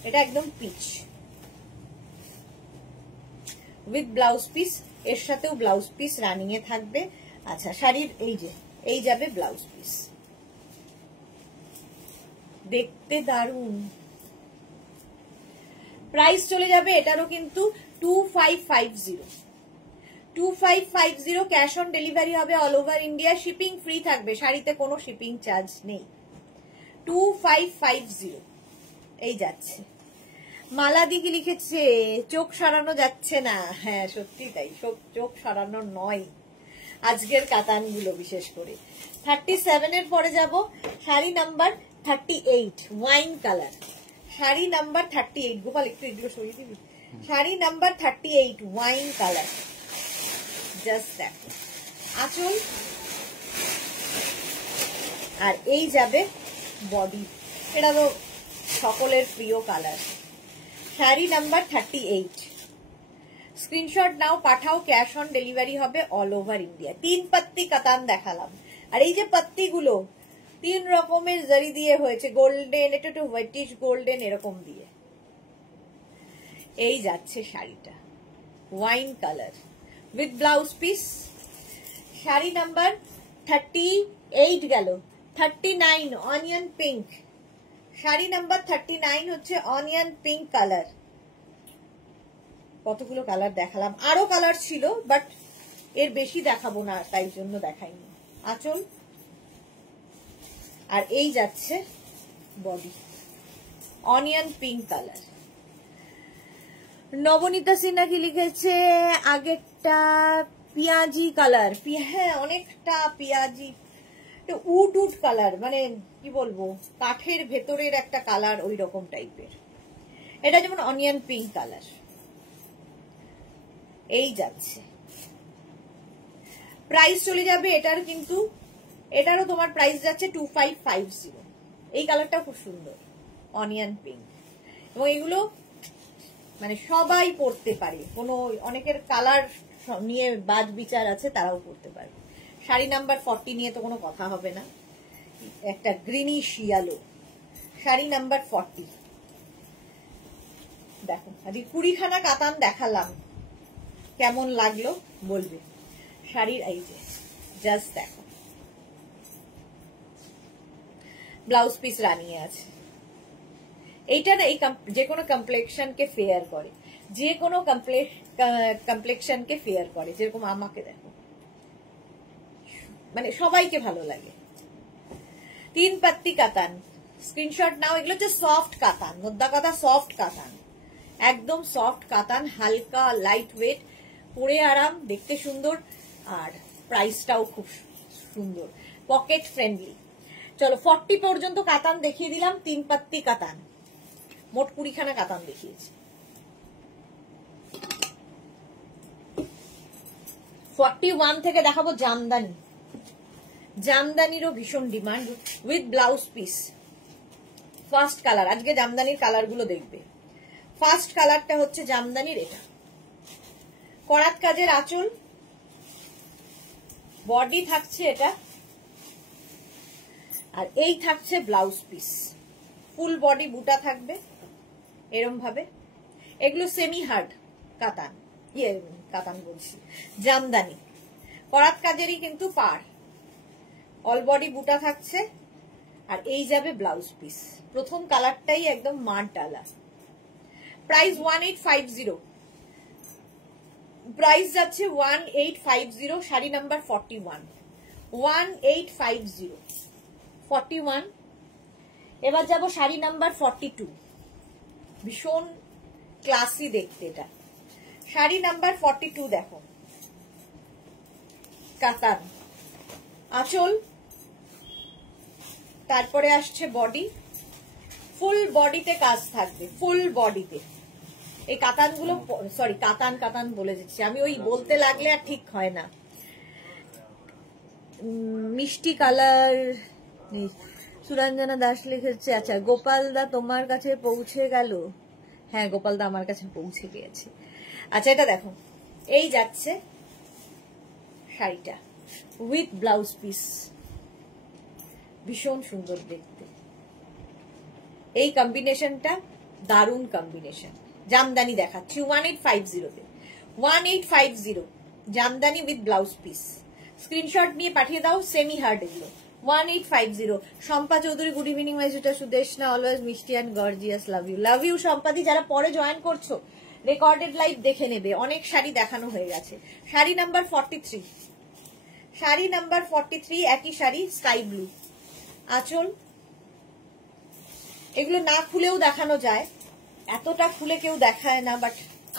এটা একদম পিচ উইথ ব্লাউজ পিস, এর সাথেও ব্লাউজ পিস রানিং এ থাকবে। আচ্ছা শাড়ির এই যে এই যাবে ব্লাউজ পিস, দেখতে দারুন। প্রাইস চলে যাবে এটারও কিন্তু 2550, 2550 ক্যাশ অন ডেলিভারি হবে all over India, shipping free থাকবে, শাড়িতে কোনো শিপিং চার্জ নেই। 2550 এই যাচ্ছে। মালাদি কি লিখেছে, চোখ সরানো যাচ্ছে না। হ্যাঁ সত্যি তাই, চোখ সরানো নয় আজকের কাতানগুলো বিশেষ করে। 37 এর পরে যাব, sari number 38 wine colour, sari number 38। Gopal একটু এগুলো সরিয়ে দিবি। Sari number 38 wine colour, just দেখো আঁচল, আর এই যাবে বডি। এটা তো সকলের প্রিয় colour. Sari number 38, screenshot now, Pathao, cash on delivery হবে অল ওভার ইন্ডিয়া। 3 পাত্তি কাতান দেখালাম, আর এই যে পাত্তিগুলো 3 রকমের জরি দিয়ে হয়েছে, গোল্ডেন, এটা একটু হোয়াইটিশ গোল্ডেন এরকম দিয়ে। এই যাচ্ছে শাড়িটা wine colour with blouse piece. Sari number 38 গেল, 39 অনিয়ন পিঙ্ক, শাড়ি নাম্বার 39 হচ্ছে অনিয়ন পিঙ্ক কালার। কতগুলো কালার দেখালাম, আরো কালার ছিল বাট এর বেশি দেখাবো না, তাই জন্য দেখাইনি। আঁচল, আর এই যাচ্ছে body onion pink colour. Nabanita Sinha কি লিখেছে, আগেরটা পিয়াজি কালার, হ্যাঁ অনেকটা পিয়াজি, উড উড কালার, মানে কি বলবো কাঠের ভেতরের একটা কালার ওই রকম টাইপের। এটা যেমন অনিয়ন পিঙ্ক কালার। এই যাচ্ছে, প্রাইস চলে যাবে এটার, কিন্তু এটারও তোমার প্রাইস যাচ্ছে 2550। এই কালারটা খুব সুন্দর অনিয়ন পিঙ্ক, এবং এগুলো মানে সবাই পরতে পারে, কোনো অনেকের কালার নিয়ে বাদ বিচার আছে, তারাও পরতে পারে। শাড়ি নাম্বার 40 নিয়ে তো কোনো কথা হবে না, একটা গ্রিনিশ ইয়েলো, শাড়ি নাম্বার 40। দেখো আজকে 20খানা কাতান দেখালাম, কেমন লাগলো বলবে। শাড়ির এই যে জাস্ট দেখো ব্লাউজ পিস রানিয়ে আছে। এইটা না এই যে কোনো কমপ্লেক্সনকে ফেয়ার করে, যে কোনো কমপ্লেক্সনকে ফেয়ার করে, যেরকম আমাকে দেখো, মানে সবাইকে ভালো লাগে। 3 পাত্তি কাতান, স্ক্রিনশট নাও। এগুলো হচ্ছে সফট কাতান, মোদ্দা কথা সফট কাতান, একদম সফট কাতান, হালকা লাইট ওয়েট, পরে আরাম, দেখতে সুন্দর, আর প্রাইসটাও খুব সুন্দর, পকেট ফ্রেন্ডলি। চলো 40 পর্যন্ত কাতান দেখিয়ে দিলাম, 3 পাত্তি কাতান, মোট 20খানা কাতান দেখিয়েছি। 41 থেকে দেখাবো জামদানি। জামদানিরও ভীষণ demand with blouse piece. First colour, আজকে জামদানির কালার গুলো দেখবে। ফার্স্ট কালারটা হচ্ছে জামদানির, এটা করাত কাজের আঁচল, বডি থাকছে এটা, আর এই থাকছে ব্লাউজ পিস, ফুল বডি বুটা থাকবে এরম ভাবে। এগুলো সেমি হার্ড কাতান, কাতান বলছি জামদানি, করাত কাজেরই কিন্তু পার, অল বডি বুটা থাকছে, আর এই যাবে ব্লাউজ পিস। প্রথম কালারটাই একদম মার ডালা। প্রাইস 1850, প্রাইস যাচ্ছে 1850, শাড়ি নাম্বার 41, 1850, 41। এবার যাব শাড়ি নাম্বার 42, ভীষণ ক্লাসি দেখতে এটা। শাড়ি নাম্বার 42 দেখো, কাতান, আঁচল, তারপরে আসছে বডি, ফুল বডিতে কাজ থাকবে, ফুল বডিতে। এই কাতানগুলো, সরি কাতান বলে যাচ্ছি আমি, ওই বলতে লাগলে আর ঠিক হয় না। মিষ্টি কালার, সুরঞ্জনা দাস লিখেছে, আচ্ছা গোপাল দা তোমার কাছে পৌঁছে গেল। হ্যাঁ গোপাল দা আমার কাছে পৌঁছে গিয়েছে। আচ্ছা এটা দেখো, এই যাচ্ছে শাড়িটা উইথ ব্লাউজ পিস, ভীষণ সুন্দর দেখতে। এই কম্বিনেশনটা দারুণ কম্বিনেশন। জামদানি দেখাচ্ছি 1850-তে, 1850 Jamdani with blouse piece. Screenshot নিয়ে পাঠিয়ে দাও, সেমি হার্ড এগুলো, 1850। Shampa Chowdhury, good evening my সুটা সুদেশনা, অলওয়েজ মিষ্টি অ্যান্ড গর্জিয়াস, লাভ ইউ শম্পাদি। যারা পরে জয়েন করছো রেকর্ডেড লাইভ দেখে নেবে, অনেক শাড়ি দেখানো হয়ে গেছে। শাড়ি নাম্বার 43, শাড়ি নাম্বার 43, একই শাড়ি স্কাই ব্লু আঁচল। এগুলো না খুলেও দেখানো যায়, এতটা খুলে কেউ দেখায় না, বাট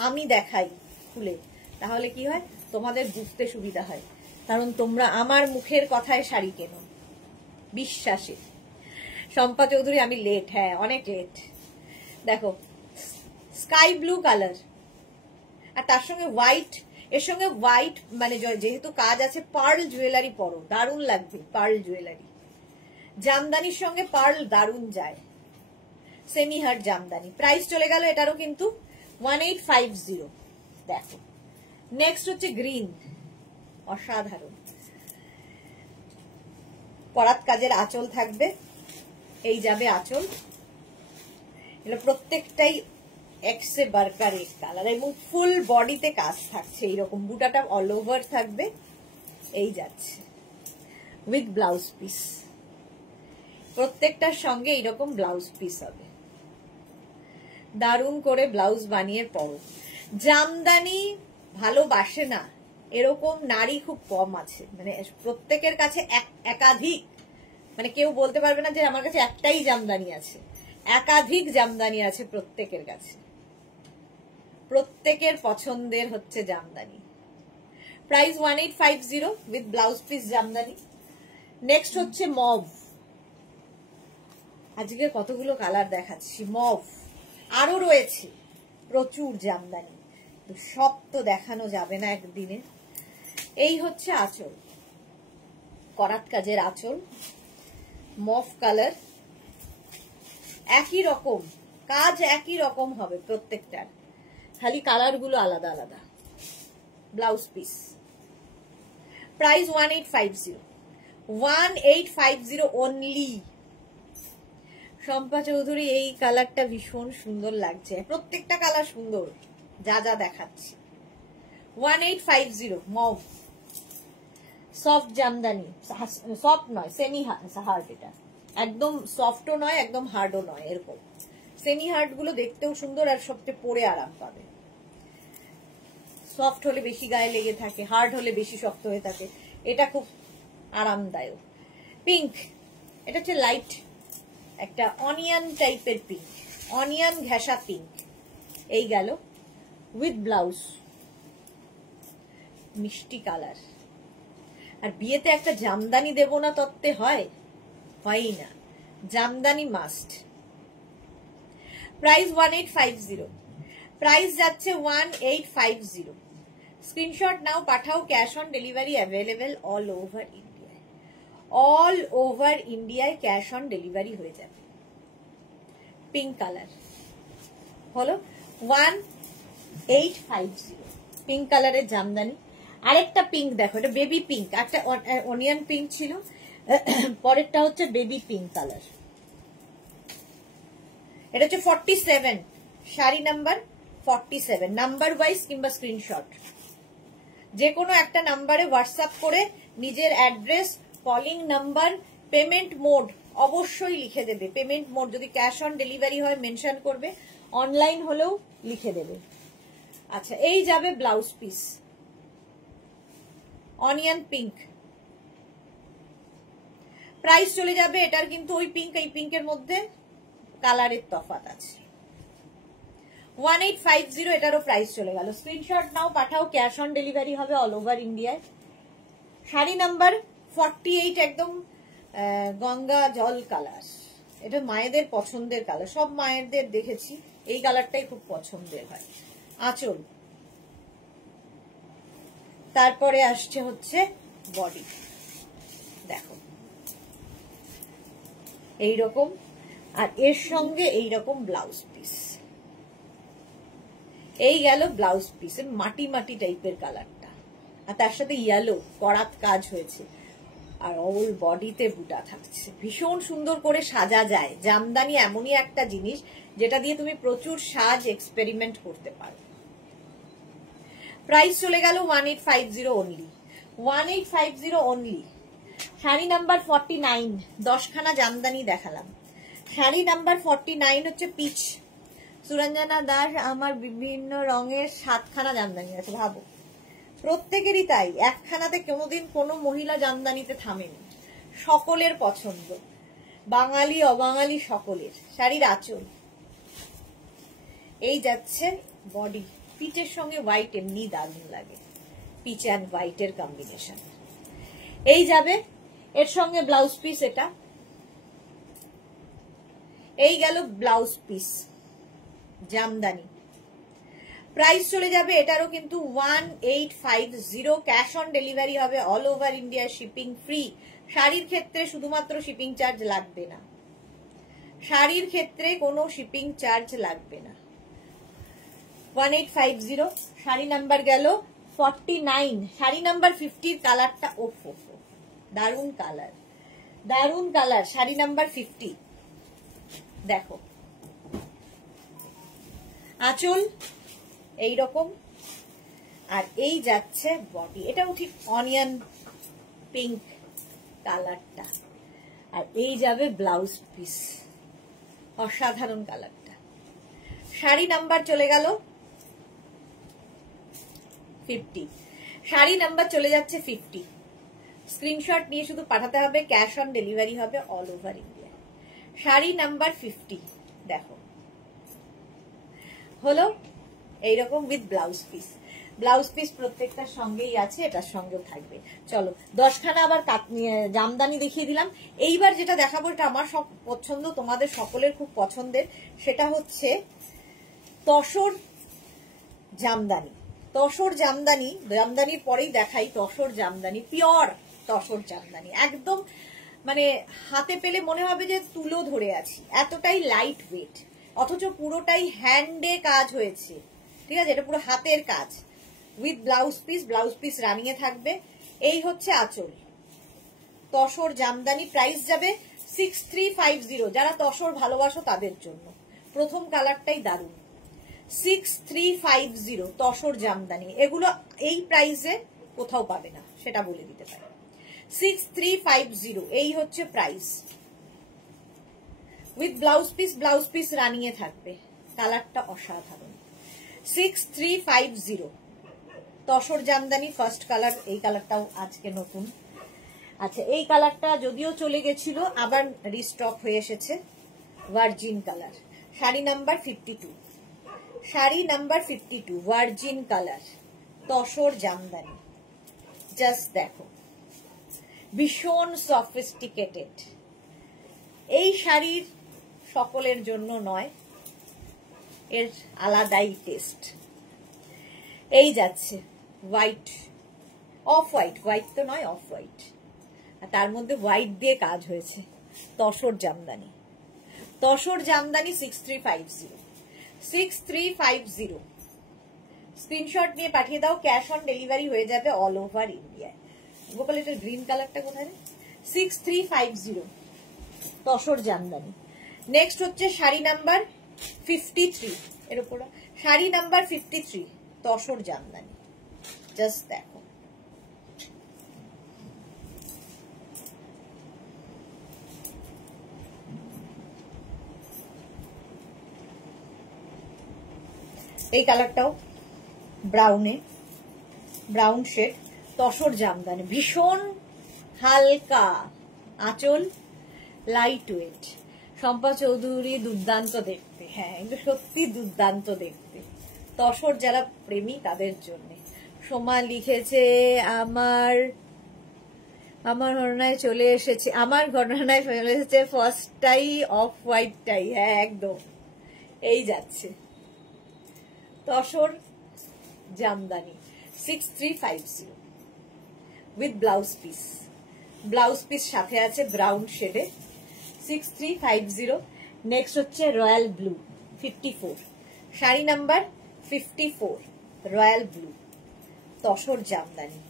আমি দেখাই খুলে, তাহলে কি হয় তোমাদের বুঝতে সুবিধা হয়, কারণ তোমরা আমার মুখের কথায় শাড়ি কেনো বিশ্বাসে। শম্পা চৌধুরী আমি লেট, হ্যাঁ অনেক লেট। দেখো স্কাই ব্লু কালার, আর তার সঙ্গে হোয়াইট, এর সঙ্গে হোয়াইট মানে যেহেতু কাজ আছে পার্ল জুয়েলারি পরো, দারুণ লাগবে পার্ল জুয়েলারি। জামদানির সঙ্গে পার্ল দারুণ যায়, সেমি হার্ট জামদানি। প্রাইস চলে গেল এটারও কিন্তু 1850। দেখো নেক্সট হচ্ছে গ্রিন, অসাধারণ করাত কাজের আঁচল থাকবে, এই যাবে আঁচল। এটা প্রত্যেকটাই এক্সে বার্কার এক কালার এবং ফুল বডিতে কাজ থাকছে এইরকম, বুটাটা অল ওভার থাকবে, এই যাচ্ছে উইথ ব্লাউজ পিস, প্রত্যেকটার সঙ্গে এইরকম ব্লাউজ পিস হবে, দারুণ করে ব্লাউজ বানিয়ে পরো। জামদানি ভালোবাসে না এরকম নারী খুব কম আছে, মানে প্রত্যেকের কাছে একাধিক, মানে কেউ বলতে পারবে না যে আমার কাছে একটাই জামদানি আছে, একাধিক জামদানি আছে প্রত্যেকের কাছে, প্রত্যেকের পছন্দের হচ্ছে Jamdani. Price 1850 with blouse piece Jamdani. Next হচ্ছে মভ, আজকে কতগুলো কালার দেখাচ্ছি, মভ আরো রয়েছে প্রচুর জামদানি, তো সব তো দেখানো যাবে না একদিনে। এই হচ্ছে আঁচল, করাত কাজের আঁচল, মভ কালার, একই রকম কাজ, একই রকম হবে প্রত্যেকটার, খালি কালার গুলো আলাদা আলাদা। Blouse piece. Price 1850, 1850 only. Shampa Chowdhury এই কালারটা ভীষণ সুন্দর লাগছে, প্রত্যেকটা কালার সুন্দর যা যা দেখাচ্ছি। 1850 মভ, সফট জামদানি, সফট নয় সেমি হার্ড, এটা একদম সফটও নয় একদম হার্ডও নয়, এরকম সেমি হার্ড গুলো দেখতেও সুন্দর আর সবচেয়ে পরে আরাম পাবে। সফট হলে বেশি গায়ে লেগে থাকে, হার্ড হলে বেশি শক্ত হয়ে থাকে, এটা খুব আরামদায়ক। পিঙ্ক, এটা হচ্ছে লাইট একটা অনিয়ন টাইপের পিঙ্ক, অনিয়ন ঘেঁষা পিঙ্ক, এই গেল উইথ ব্লাউজ, মিষ্টি কালার। আর বিয়েতে একটা জামদানি দেব না তত্ত্বে হয় না, জামদানি মাস্ট। প্রাইস 1850, প্রাইস যাচ্ছে 1850। Screenshot now, Pathao, cash on delivery available all over ইন্ডিয়ায়, অল ওভার ইন্ডিয়ায় ক্যাশ অন ডেলিভারি হয়ে যাবে। পিঙ্ক কালার হলো 1850, পিঙ্ক কালারের জামদানি। আরেকটা পিঙ্ক দেখো, এটা বেবি পিঙ্ক, একটা অনিয়ন পিঙ্ক ছিল, পরেরটা হচ্ছে বেবি পিঙ্ক কালার। এটা হচ্ছে 47, শাড়ি নাম্বার 47, নাম্বার ওয়াইজ কিংবা স্ক্রিনশট যে কোনো একটা নাম্বারে হোয়াটসঅ্যাপ করে নিজের address, calling number, payment mode অবশ্যই লিখে দেবে। পেমেন্ট মোড যদি ক্যাশ অন ডেলিভারি হয় মেনশন করবে, অনলাইন হলেও লিখে দেবে। আচ্ছা, এই যাবে blouse piece, onion pink. Price চলে যাবে এটার কিন্তু ওই পিঙ্ক এই পিঙ্কের মধ্যে কালারের তফাৎ আছে। 1850 এটারও প্রাইস চলে গেল। Screenshot now, Pathao, cash on delivery হবে অল ওভার ইন্ডিয়ায়। শাড়ি নাম্বার 48, একদম গঙ্গা জল কালার, এটা মায়েদের পছন্দের কালার, সব মায়েদের দেখেছি এই কালারটাই খুব পছন্দের হয়। আঁচল, তারপরে আসছে হচ্ছে বডি, দেখো এইরকম, আর এর সঙ্গে এইরকম ব্লাউজ পিস, এই গেল ব্লাউজ পিস, মাটি মাটি টাইপের কালারটা, আর তার সাথে ইয়েলো করাত কাজ হয়েছে, আর অল বডিতে বুটা থাকছে, ভীষণ সুন্দর করে সাজা যায়। জামদানি এমনই একটা জিনিস যেটা দিয়ে তুমি প্রচুর সাজ এক্সপেরিমেন্ট করতে পারো। প্রাইস চলে গেল 1850 অনলি, 1850 অনলি। শাড়ি নাম্বার 49, 10খানা জামদানি দেখালাম। শাড়ি নাম্বার 49 হচ্ছে পিচ। সুরঞ্জনা দাস, আমার বিভিন্ন রঙের 7খানা জামদানি আছে। ভাবো, প্রত্যেকেরই তাই, একখানাতে কোনোদিন কোনো মহিলা জামদানিতে থামেনি। সকলের পছন্দ, বাঙালি অবাঙালি সকলের। শাড়ির আঁচল, এই যাচ্ছে বডি। পিচের সঙ্গে হোয়াইট এমনি দারুণ লাগে, পিচ অ্যান্ড হোয়াইটের কম্বিনেশন। এই যাবে এর সঙ্গে ব্লাউজ পিস। এটা এই গেল ব্লাউজ পিস জামদানি। প্রাইস চলে যাবে এটারও কিন্তু 1850। ক্যাশ অন ডেলিভারি হবে, all over India shipping free. শাড়ির ক্ষেত্রে শুধুমাত্র শিপিং চার্জ লাগবে না, শাড়ির ক্ষেত্রে কোনো শিপিং চার্জ লাগবে না। 1850। শাড়ি নাম্বার গেল 49। শাড়ি নাম্বার 50 কালারটা ওফ, দারুন কালার, দারুন কালার। শাড়ি নাম্বার 50 দেখো, আঁচল এইরকম, আর এই যাচ্ছে বডি। এটাও ঠিক অনিয়ন পিঙ্ক কালারটা, আর এই যাবে ব্লাউজ পিস, অসাধারণ কালারটা। শাড়ি নাম্বার চলে গেল 50। শাড়ি নাম্বার চলে যাচ্ছে 50। স্ক্রিনশট নিয়ে শুধু পাঠাতে হবে, ক্যাশ অন ডেলিভারি হবে all over India. Sari number 50 দেখো, হলো এইরকম with blouse piece. Blouse piece প্রত্যেকটার সঙ্গেই আছে, এটার সঙ্গেও থাকবে। চলো 10খানা আবার জামদানি দেখিয়ে দিলাম। এইবার যেটা দেখাবো, এটা আমার সব পছন্দ, তোমাদের সকলের খুব পছন্দের, সেটা হচ্ছে তসর জামদানি। তসর জামদানি, জামদানির পরেই দেখাই তসর জামদানি, পিওর তসর জামদানি। একদম মানে হাতে পেলে মনে হবে যে তুলো ধরে আছি, এতটাই লাইট ওয়েট, অথচ পুরোটাই হ্যান্ডে কাজ হয়েছে। ঠিক আছে, এটা পুরো হাতের কাজ with blouse piece. Blouse piece রানিয়ে থাকবে। এই হচ্ছে আঁচল, তসর জামদানি। প্রাইস যাবে 6350। যারা তসর ভালোবাসো তাদের জন্য প্রথম কালারটাই দারুণ। 6350 তসর জামদানি। এগুলো এই প্রাইসে কোথাও পাবে না, সেটা বলে দিতে পারি। 6350 এই হচ্ছে price with blouse piece. Blouse piece রানিয়ে থাকবে, কালারটা অসাধারণ। 6350 তসর জামদানি, ফার্স্ট কালার। এই কালারটাও আজকে নতুন। আচ্ছা, এই কালারটা যদিও চলে গেছিল, আবার রিস্টক হয়ে এসেছে, virgin colour. Sari number 52। Sari number 52 virgin colour, tussar Jamdani. Just দেখো, ভীষণ সফিস্টিকেটেড। এই শাড়ির সকলের জন্য নয়, এর আলাদাই টেস্ট। এই যাচ্ছে হোয়াইট, অফ হোয়াইট, হোয়াইট তো নয়, অফ হোয়াইট, আর তার মধ্যে হোয়াইট দিয়ে কাজ হয়েছে। তসর জামদানি, তসর জামদানি 6350। 6350 স্ক্রিনশট নিয়ে পাঠিয়ে দাও, ক্যাশ অন ডেলিভারি হয়ে যাবে অল ওভার ইন্ডিয়ায়। গোপাল, এটার গ্রিন কালারটা কোথায়? 6350 তসর জামদানি। নেক্সট হচ্ছে শাড়ি নাম্বার 53, এর উপর শাড়ি নাম্বার 53 তসর জামদানি। জাস্ট দেখো, এই কালারটাও ব্রাউনে, ব্রাউন শেড, তসর জামদানি, ভীষণ হালকা আঁচল, লাইট ওয়েট। শম্পা চৌধুরী, দুর্দান্ত দেখতে। হ্যাঁ, কিন্তু সত্যি দুর্দান্ত দেখতে। তসর যারা প্রেমী তাদের জন্য। সোমা লিখেছে, আমার ঘটনায় চলে এসেছে, আমার ঘটনায় চলে এসেছে ফার্স্টটাই অফ হোয়াইটটাই। হ্যাঁ, একদম এই যাচ্ছে tussar Jamdani 6350 with blouse piece. Blouse piece সাথে আছে ব্রাউন শেডে। 6350। নেক্সট হচ্ছে royal blue 54। Sari number 54 royal blue tussar Jamdani.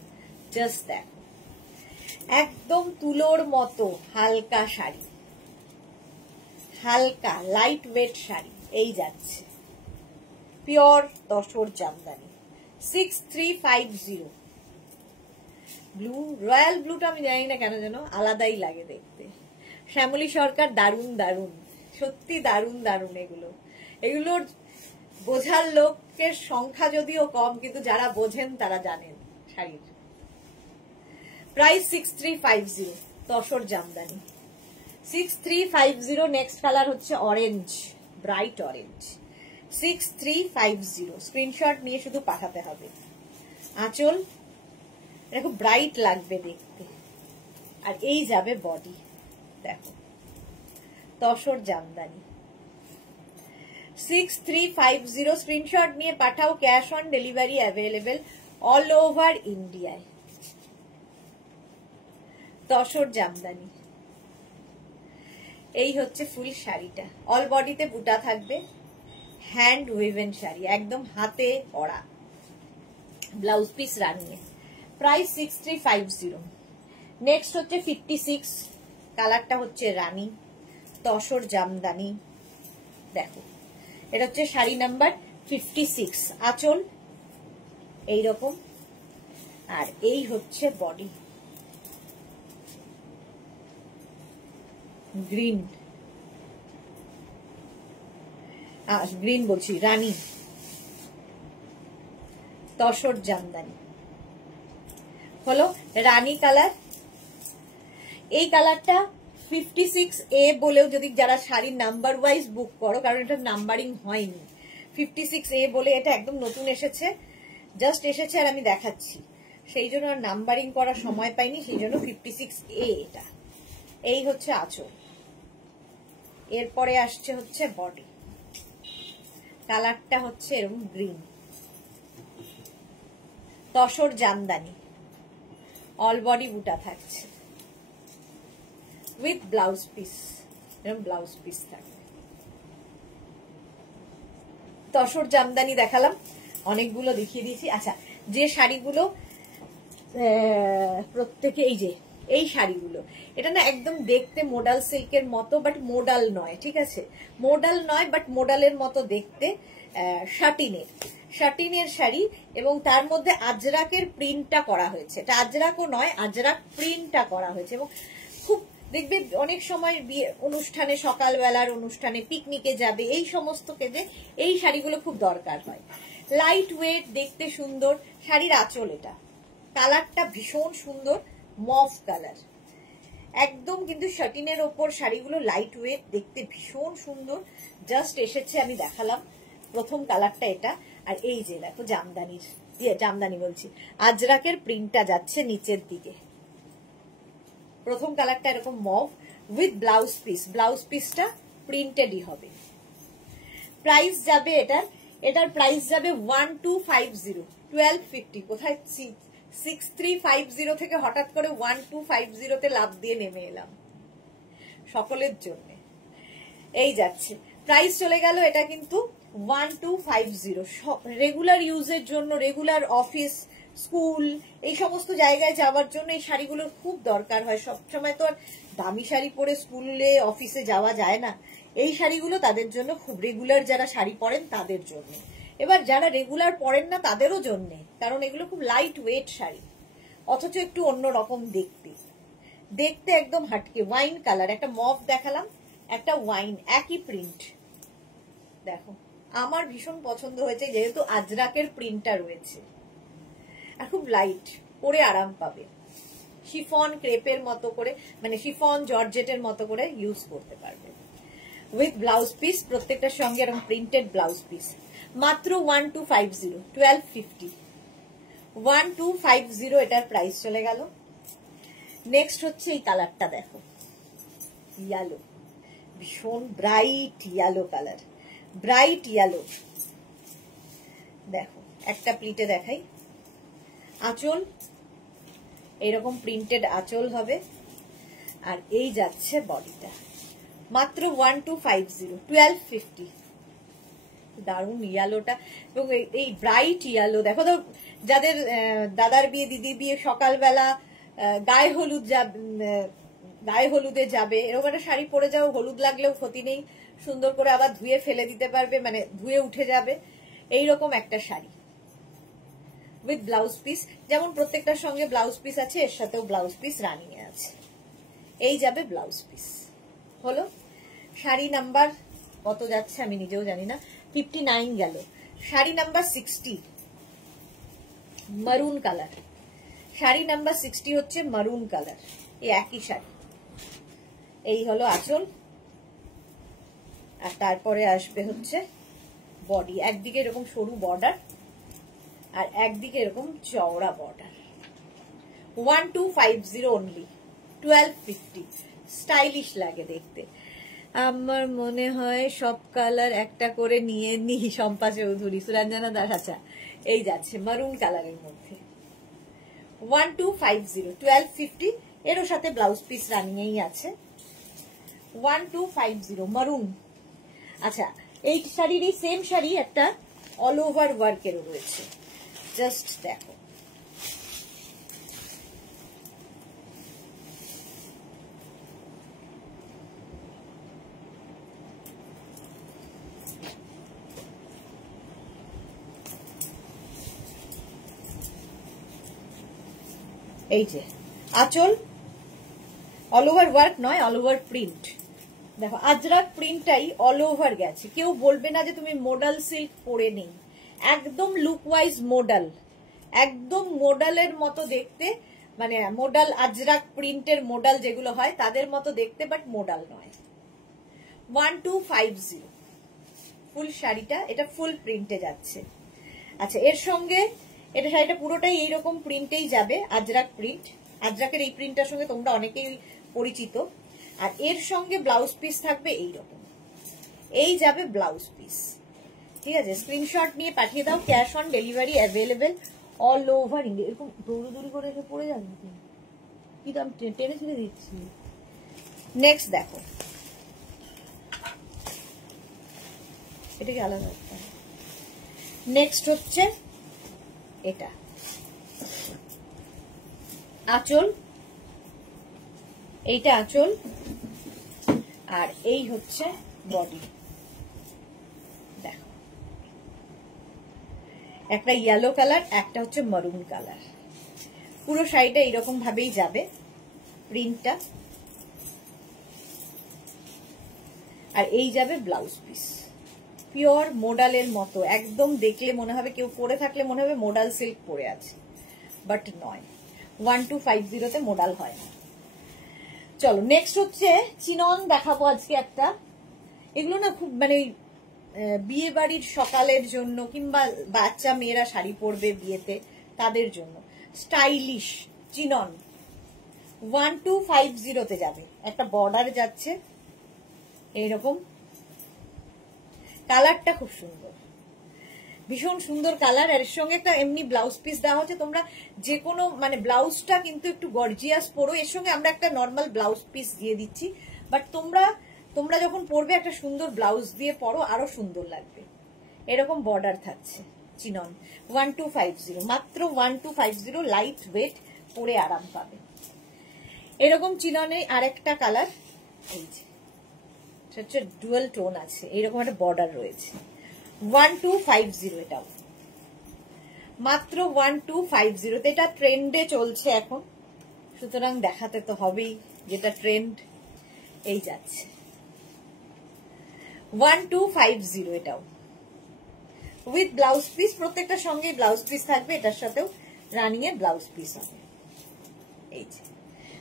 Just দেখো, একদম তুলোর মতো হালকা শাড়ি, হালকা লাইট ওয়েট শাড়ি। এই যাচ্ছে pure tussar Jamdani 6350। Blue, royal ব্লুটা আমি জানি না কেন যেন আলাদাই লাগে দেখতে। শ্যামলী সরকার দারুণ দারুণ, সত্যি দারুণ দারুণ। এগুলোর বোঝার লোকের সংখ্যা যদিও কম, কিন্তু যারা বোঝেন তারা জানেন শাড়ির। Price 6350, tussar Jamdani 6350। Next colour হচ্ছে অরেঞ্জ, ব্রাইট অরেঞ্জ, 6350। স্ক্রিনশট নিয়ে শুধু পাঠাতে হবে। আঁচল, এটা খুব ব্রাইট লাগবে দেখতে। আর এই যাবে বডি, দেখো তসর জামদানি 6350। স্ক্রিনশট নিয়ে পাঠাও, cash on delivery available all over ইন্ডিয়ায়। তসর জামদানি, এই হচ্ছে ফুল শাড়িটা। অল বডিতে বুটা থাকবে, হ্যান্ড উইভেন শাড়ি, একদম হাতে করা। ব্লাউজ পিস রানিয়ে, প্রাইস 6350। নেক্সট হচ্ছে 56, কালারটা হচ্ছে রানী, তসর জামদানি। দেখো এটা হচ্ছে শাড়ি নাম্বার 56। আঁচল এইরকম, আর এই হচ্ছে বডি, গ্রিন, গ্রিন বলছি, রানী, তসর জামদানি হলো রানী কালার। এই কালারটা 56A বলেও যদি যারা শাড়ির নাম্বার ওয়াইজ বুক করো, কারণ এটা নাম্বারিং হয়নি, 56A বলে এটা একদম নতুন এসেছে, জাস্ট এসেছে আর আমি দেখাচ্ছি, সেই জন্য আর নাম্বারিং করার সময় পাইনি, সেই জন্য 56A এটা। এই হচ্ছে আঁচল, এরপরে আসছে হচ্ছে বডি, কালারটা হচ্ছে এরকম green, tussar Jamdani, all body বুটা থাকছে উইথ ব্লাউজ পিস, এরকম ব্লাউজ পিস থাকবে। তসর জামদানি দেখালাম, অনেকগুলো দেখিয়ে দিয়েছি। আচ্ছা, যে শাড়িগুলো প্রত্যেকে, এই যে এই শাড়িগুলো, এটা না একদম দেখতে মোডাল সিল্কের মতো, বাট মোডাল নয়, ঠিক আছে, মোডাল নয় বাট মোডালের মতো দেখতে। শাটিনের শাড়ি, এবং তার মধ্যে আজরাকের প্রিন্টটা করা হয়েছে। এটা আজরাকও নয়, আজরাক প্রিন্টটা করা হয়েছে, এবং খুব দেখবে অনেক সময় বিয়ে অনুষ্ঠানে, সকালবেলার অনুষ্ঠানে, পিকনিকে যাবে, এই সমস্ত ক্ষেত্রে এই শাড়িগুলো খুব দরকার হয়। লাইট ওয়েট, দেখতে সুন্দর। শাড়ির আঁচল, এটা কালারটা ভীষণ সুন্দর, মফ কালার একদম, কিন্তু শাটিনের ওপর শাড়িগুলো লাইট ওয়েট, দেখতে ভীষণ সুন্দর। জাস্ট এসেছে, আমি দেখালাম প্রথম কালারটা এটা। আর এই যে দেখো জামদানির, জামদানি বলছি, আজরাকের প্রিন্টটা যাচ্ছে নিচের দিকে। প্রথম কালারটা এরকম mauve with blouse piece, blouse পিসটা প্রিন্টেডই হবে। প্রাইস যাবে এটার প্রাইস যাবে 1250, 1250। কোথায় 6350 থেকে হঠাৎ করে 1250 তে লাভ দিয়ে নেমে এলাম সকলের জন্য। এই যাচ্ছে, প্রাইস চলে গেল এটা কিন্তু 1250। রেগুলার ইউজের জন্য, রেগুলার অফিস, স্কুল, এই সমস্ত জায়গায় যাওয়ার জন্য এই শাড়িগুলোর খুব দরকার হয়। সবসময় তো আর দামি শাড়ি পরে স্কুলে অফিসে যাওয়া যায় না। এই শাড়িগুলো তাদের জন্য খুব, রেগুলার যারা শাড়ি পরেন তাদের জন্য। এবার যারা রেগুলার পরেন না তাদেরও জন্য, কারণ এগুলো খুব লাইট ওয়েট শাড়ি, অথচ একটু অন্যরকম দেখতে একদম হাটকে। ওয়াইন কালার, একটা মভ দেখালাম, একটা ওয়াইন, একই প্রিন্ট। দেখো আমার ভীষণ পছন্দ হয়েছে, যেহেতু আজরাকের প্রিন্টটা রয়েছে, আর খুব লাইট, পরে আরাম পাবে। শিফন ক্রেপের মতো করে, মানে শিফন জর্জেটের মতো করে ইউজ করতে পারবে উইথ ব্লাউজ পিস, প্রত্যেকটার সঙ্গে এরকম প্রিন্টেড ব্লাউজ পিস। মাত্র 1250, 1250, 1250 এটার প্রাইস চলে গেল। নেক্সট হচ্ছে এই কালারটা, দেখো ইয়েলো, ভীষণ bright yellow colour, bright yellow. দেখো একটা প্লিটে দেখাই, আঁচল এরকম প্রিন্টেড আঁচল হবে, আর এই যাচ্ছে বডিটা। মাত্র 1250, 1250। দারুণ ইয়ালোটা, এবং এই ব্রাইট ইয়ালো দেখো তো, যাদের দাদার বিয়ে, দিদির বিয়ে, সকালবেলা গায়ে হলুদে যাবে, এরকম একটা শাড়ি পরে যাও, হলুদ লাগলেও ক্ষতি নেই, সুন্দর করে আবার ধুয়ে ফেলে দিতে পারবে, মানে ধুয়ে উঠে যাবে, এইরকম একটা শাড়ি। উইথ ব্লাউজ পিস, যেমন প্রত্যেকটার সঙ্গে ব্লাউজ পিস আছে, এর সাথেও ব্লাউজ পিস রানিং এ আছে। এই যাবে ব্লাউজ পিস। হলো শাড়ি নাম্বার কত যাচ্ছে আমি নিজেও জানি না, 59 গেল। শাড়ি নাম্বার 60 মারুন কালার। শাড়ি নাম্বার 60 হচ্ছে মারুন কালার, এই একই শাড়ি। এই হলো আঁচল, আর তারপরে আসবে হচ্ছে বডি। একদিকে এরকম সরু বর্ডার আর একদিকে এরকম চওড়া বর্ডার। 1250 অনলি, 1250। স্টাইলিশ লাগে দেখতে। আমার মনে হয় সব কালার একটা করে নিয়ে নি। শম্পা চৌধুরী, সুরঞ্জনা দাস, আচ্ছা এই যাচ্ছে মারুন কালারের মধ্যে। 1250, 1250। এরও সাথে ব্লাউজ পিস রানিং আছে। 1250 মারুন। আচ্ছা, এই শাড়ির এই সেম শাড়ি একটা অল ওভার ওয়ার্কেরও রয়েছে, জাস্ট দেখো। এই যে আঁচল, অল ওভার ওয়ার্ক নয়, অল ওভার প্রিন্ট। দেখো আজরাক প্রিন্টটাই অল ওভার গেছে, কেউ বলবে না যে তুমি মোডাল সিল্ক পরে নেই। একদম লুক ওয়াইজ মোডাল, একদম মোডালের মতো দেখতে, মানে মোডাল আজরাক প্রিন্টের মোডাল যেগুলো হয় তাদের মতো দেখতে, বাট মোডাল নয়। 1250 ফুল শাড়িটা, এটা ফুল প্রিন্টে যাচ্ছে। আচ্ছা, এর সঙ্গে এটা শাড়িটা পুরোটাই এইরকম প্রিন্টেই যাবে, আজরাক প্রিন্ট। আজরাকের এই প্রিন্টটার সঙ্গে তোমরা অনেকেই পরিচিত। আর এর সঙ্গে ব্লাউজ পিস থাকবে এইরকম, এই যাবে ব্লাউজ পিস। ঠিক আছে, স্ক্রিনশট নিয়ে পাঠিয়ে দাও। Cash on delivery available all over India. এরকম দৌড়ি করে এসে পড়ে যাবে, কি দাম টেনে ছেড়ে দিচ্ছি। নেক্সট দেখো, এটাকে আলাদা। নেক্সট হচ্ছে এটা আঁচল, এইটা আঁচল, আর এই হচ্ছে বডি। দেখো, একটা ইয়েলো কালার, একটা হচ্ছে মারুন কালার। পুরো শাড়িটা এইরকম ভাবেই যাবে প্রিন্টটা, আর এই যাবে ব্লাউজ পিস। পিওর মোডালের মতো, একদম দেখলে মনে হবে, কেউ পরে থাকলে মনে হবে মোডাল সিল্ক পরে আছে, বাট নয়। 1250 তে মোডাল হয় না। চলো নেক্সট হচ্ছে চিনন দেখাবো আজকে একটা। এগুলো না খুব মানে বিয়ে বাড়ির সকালের জন্য, কিংবা বাচ্চা মেয়েরা শাড়ি পরবে বিয়েতে, তাদের জন্য স্টাইলিশ চিনন। 1250 তে যাবে। একটা বর্ডার যাচ্ছে এইরকম, কালারটা খুব সুন্দর, ভীষণ সুন্দর কালার। আর এর সঙ্গে একটা এমনি ব্লাউজ পিস দেওয়া হচ্ছে। তোমরা যে কোনো মানে ব্লাউজটা কিন্তু একটু গর্জিয়াস পরো, এর সঙ্গে আমরা একটা নর্মাল ব্লাউজ পিস দিয়ে দিচ্ছি, বাট তোমরা যখন পরবে একটা সুন্দর ব্লাউজ দিয়ে পরো, আরো সুন্দর লাগবে। এরকম বর্ডার থাকছে চিনন। 1250, মাত্র 1250, লাইট ওয়েট, পরে আরাম পাবে। এরকম চিননে আরেকটা কালার, এই যে হচ্ছে ডুয়াল টোন আছে, এইরকম একটা বর্ডার রয়েছে। 1250 এটাও, মাত্র 1250। এটা ট্রেন্ডে চলছে এখন, সুতরাং দেখাতে তো হবেই যেটা ট্রেন্ড। এই যাচ্ছে 1250, এটাও উইথ ব্লাউজ পিস। প্রত্যেকটার সঙ্গে ব্লাউজ পিস থাকবে, এটার সাথেও রানিং এর ব্লাউজ পিস হবে। এই যে,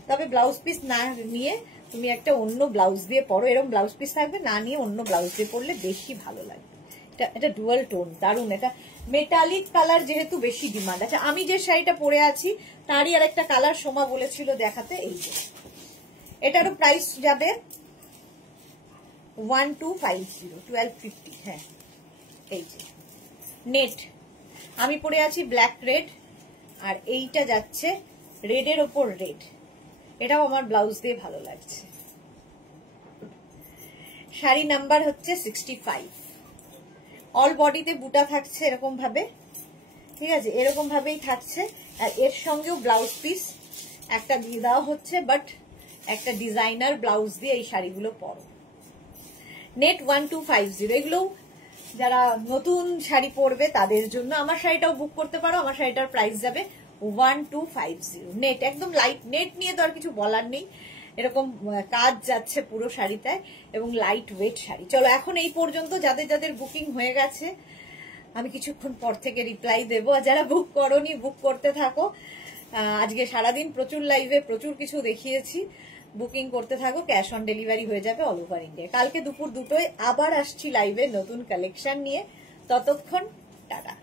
তবে ব্লাউজ পিস না নিয়ে তুমি একটা অন্য ব্লাউজ দিয়ে পরো, এরকম ব্লাউজ পিস থাকবে, না নিয়ে অন্য ব্লাউজ দিয়ে পরলে বেশি ভালো লাগবে। এটা ডুয়াল টোন, দারুন। এটা মেটালিক কালার যেহেতু বেশি ডিমান্ড। আচ্ছা, আমি যে শাড়িটা পরে আছি তারই আর একটা কালার সোমা বলেছিল দেখাতে, এই যে। এটারও প্রাইস যাবে 1250, 1250। হ্যাঁ, এই যে নেট, আমি পরে আছি ব্ল্যাক রেড, আর এইটা যাচ্ছে রেডের ওপর রেড। এটাও আমার ব্লাউজ দিয়ে ভালো লাগছে। শাড়ি নাম্বার হচ্ছে 65। অল বডিতে বুটা থাকছে এরকম ভাবে, ঠিক আছে, এরকম ভাবেই থাকছে। আর এর সঙ্গেও ব্লাউজ পিস একটা দিয়ে দেওয়া হচ্ছে, বাট একটা ডিজাইনার ব্লাউজ দিয়ে এই শাড়িগুলো পরো। নেট 1250। এগুলো যারা নতুন শাড়ি পরবে তাদের জন্য আমার শাড়িটাও বুক করতে পারো। আমার শাড়িটার প্রাইস যাবে 1250 নেট, একদম লাইট নেট নিয়ে তো আর কিছু বলার নেই। এরকম কাজ যাচ্ছে পুরো শাড়িটায় এবং লাইট ওয়েট শাড়ি। চলো এখন এই পর্যন্ত, যাদের যাদের বুকিং হয়ে গেছে আমি কিছুক্ষণ পর থেকে রিপ্লাই দেবো, আর যারা বুক করোনি বুক করতে থাকো। আজকে সারাদিন প্রচুর লাইভে প্রচুর কিছু দেখিয়েছি, বুকিং করতে থাকো, ক্যাশ অন ডেলিভারি হয়ে যাবে অল ওভার ইন্ডিয়া। কালকে দুপুর 2টোয় আবার আসছি লাইভে নতুন কালেকশন নিয়ে, ততক্ষণ টাটা।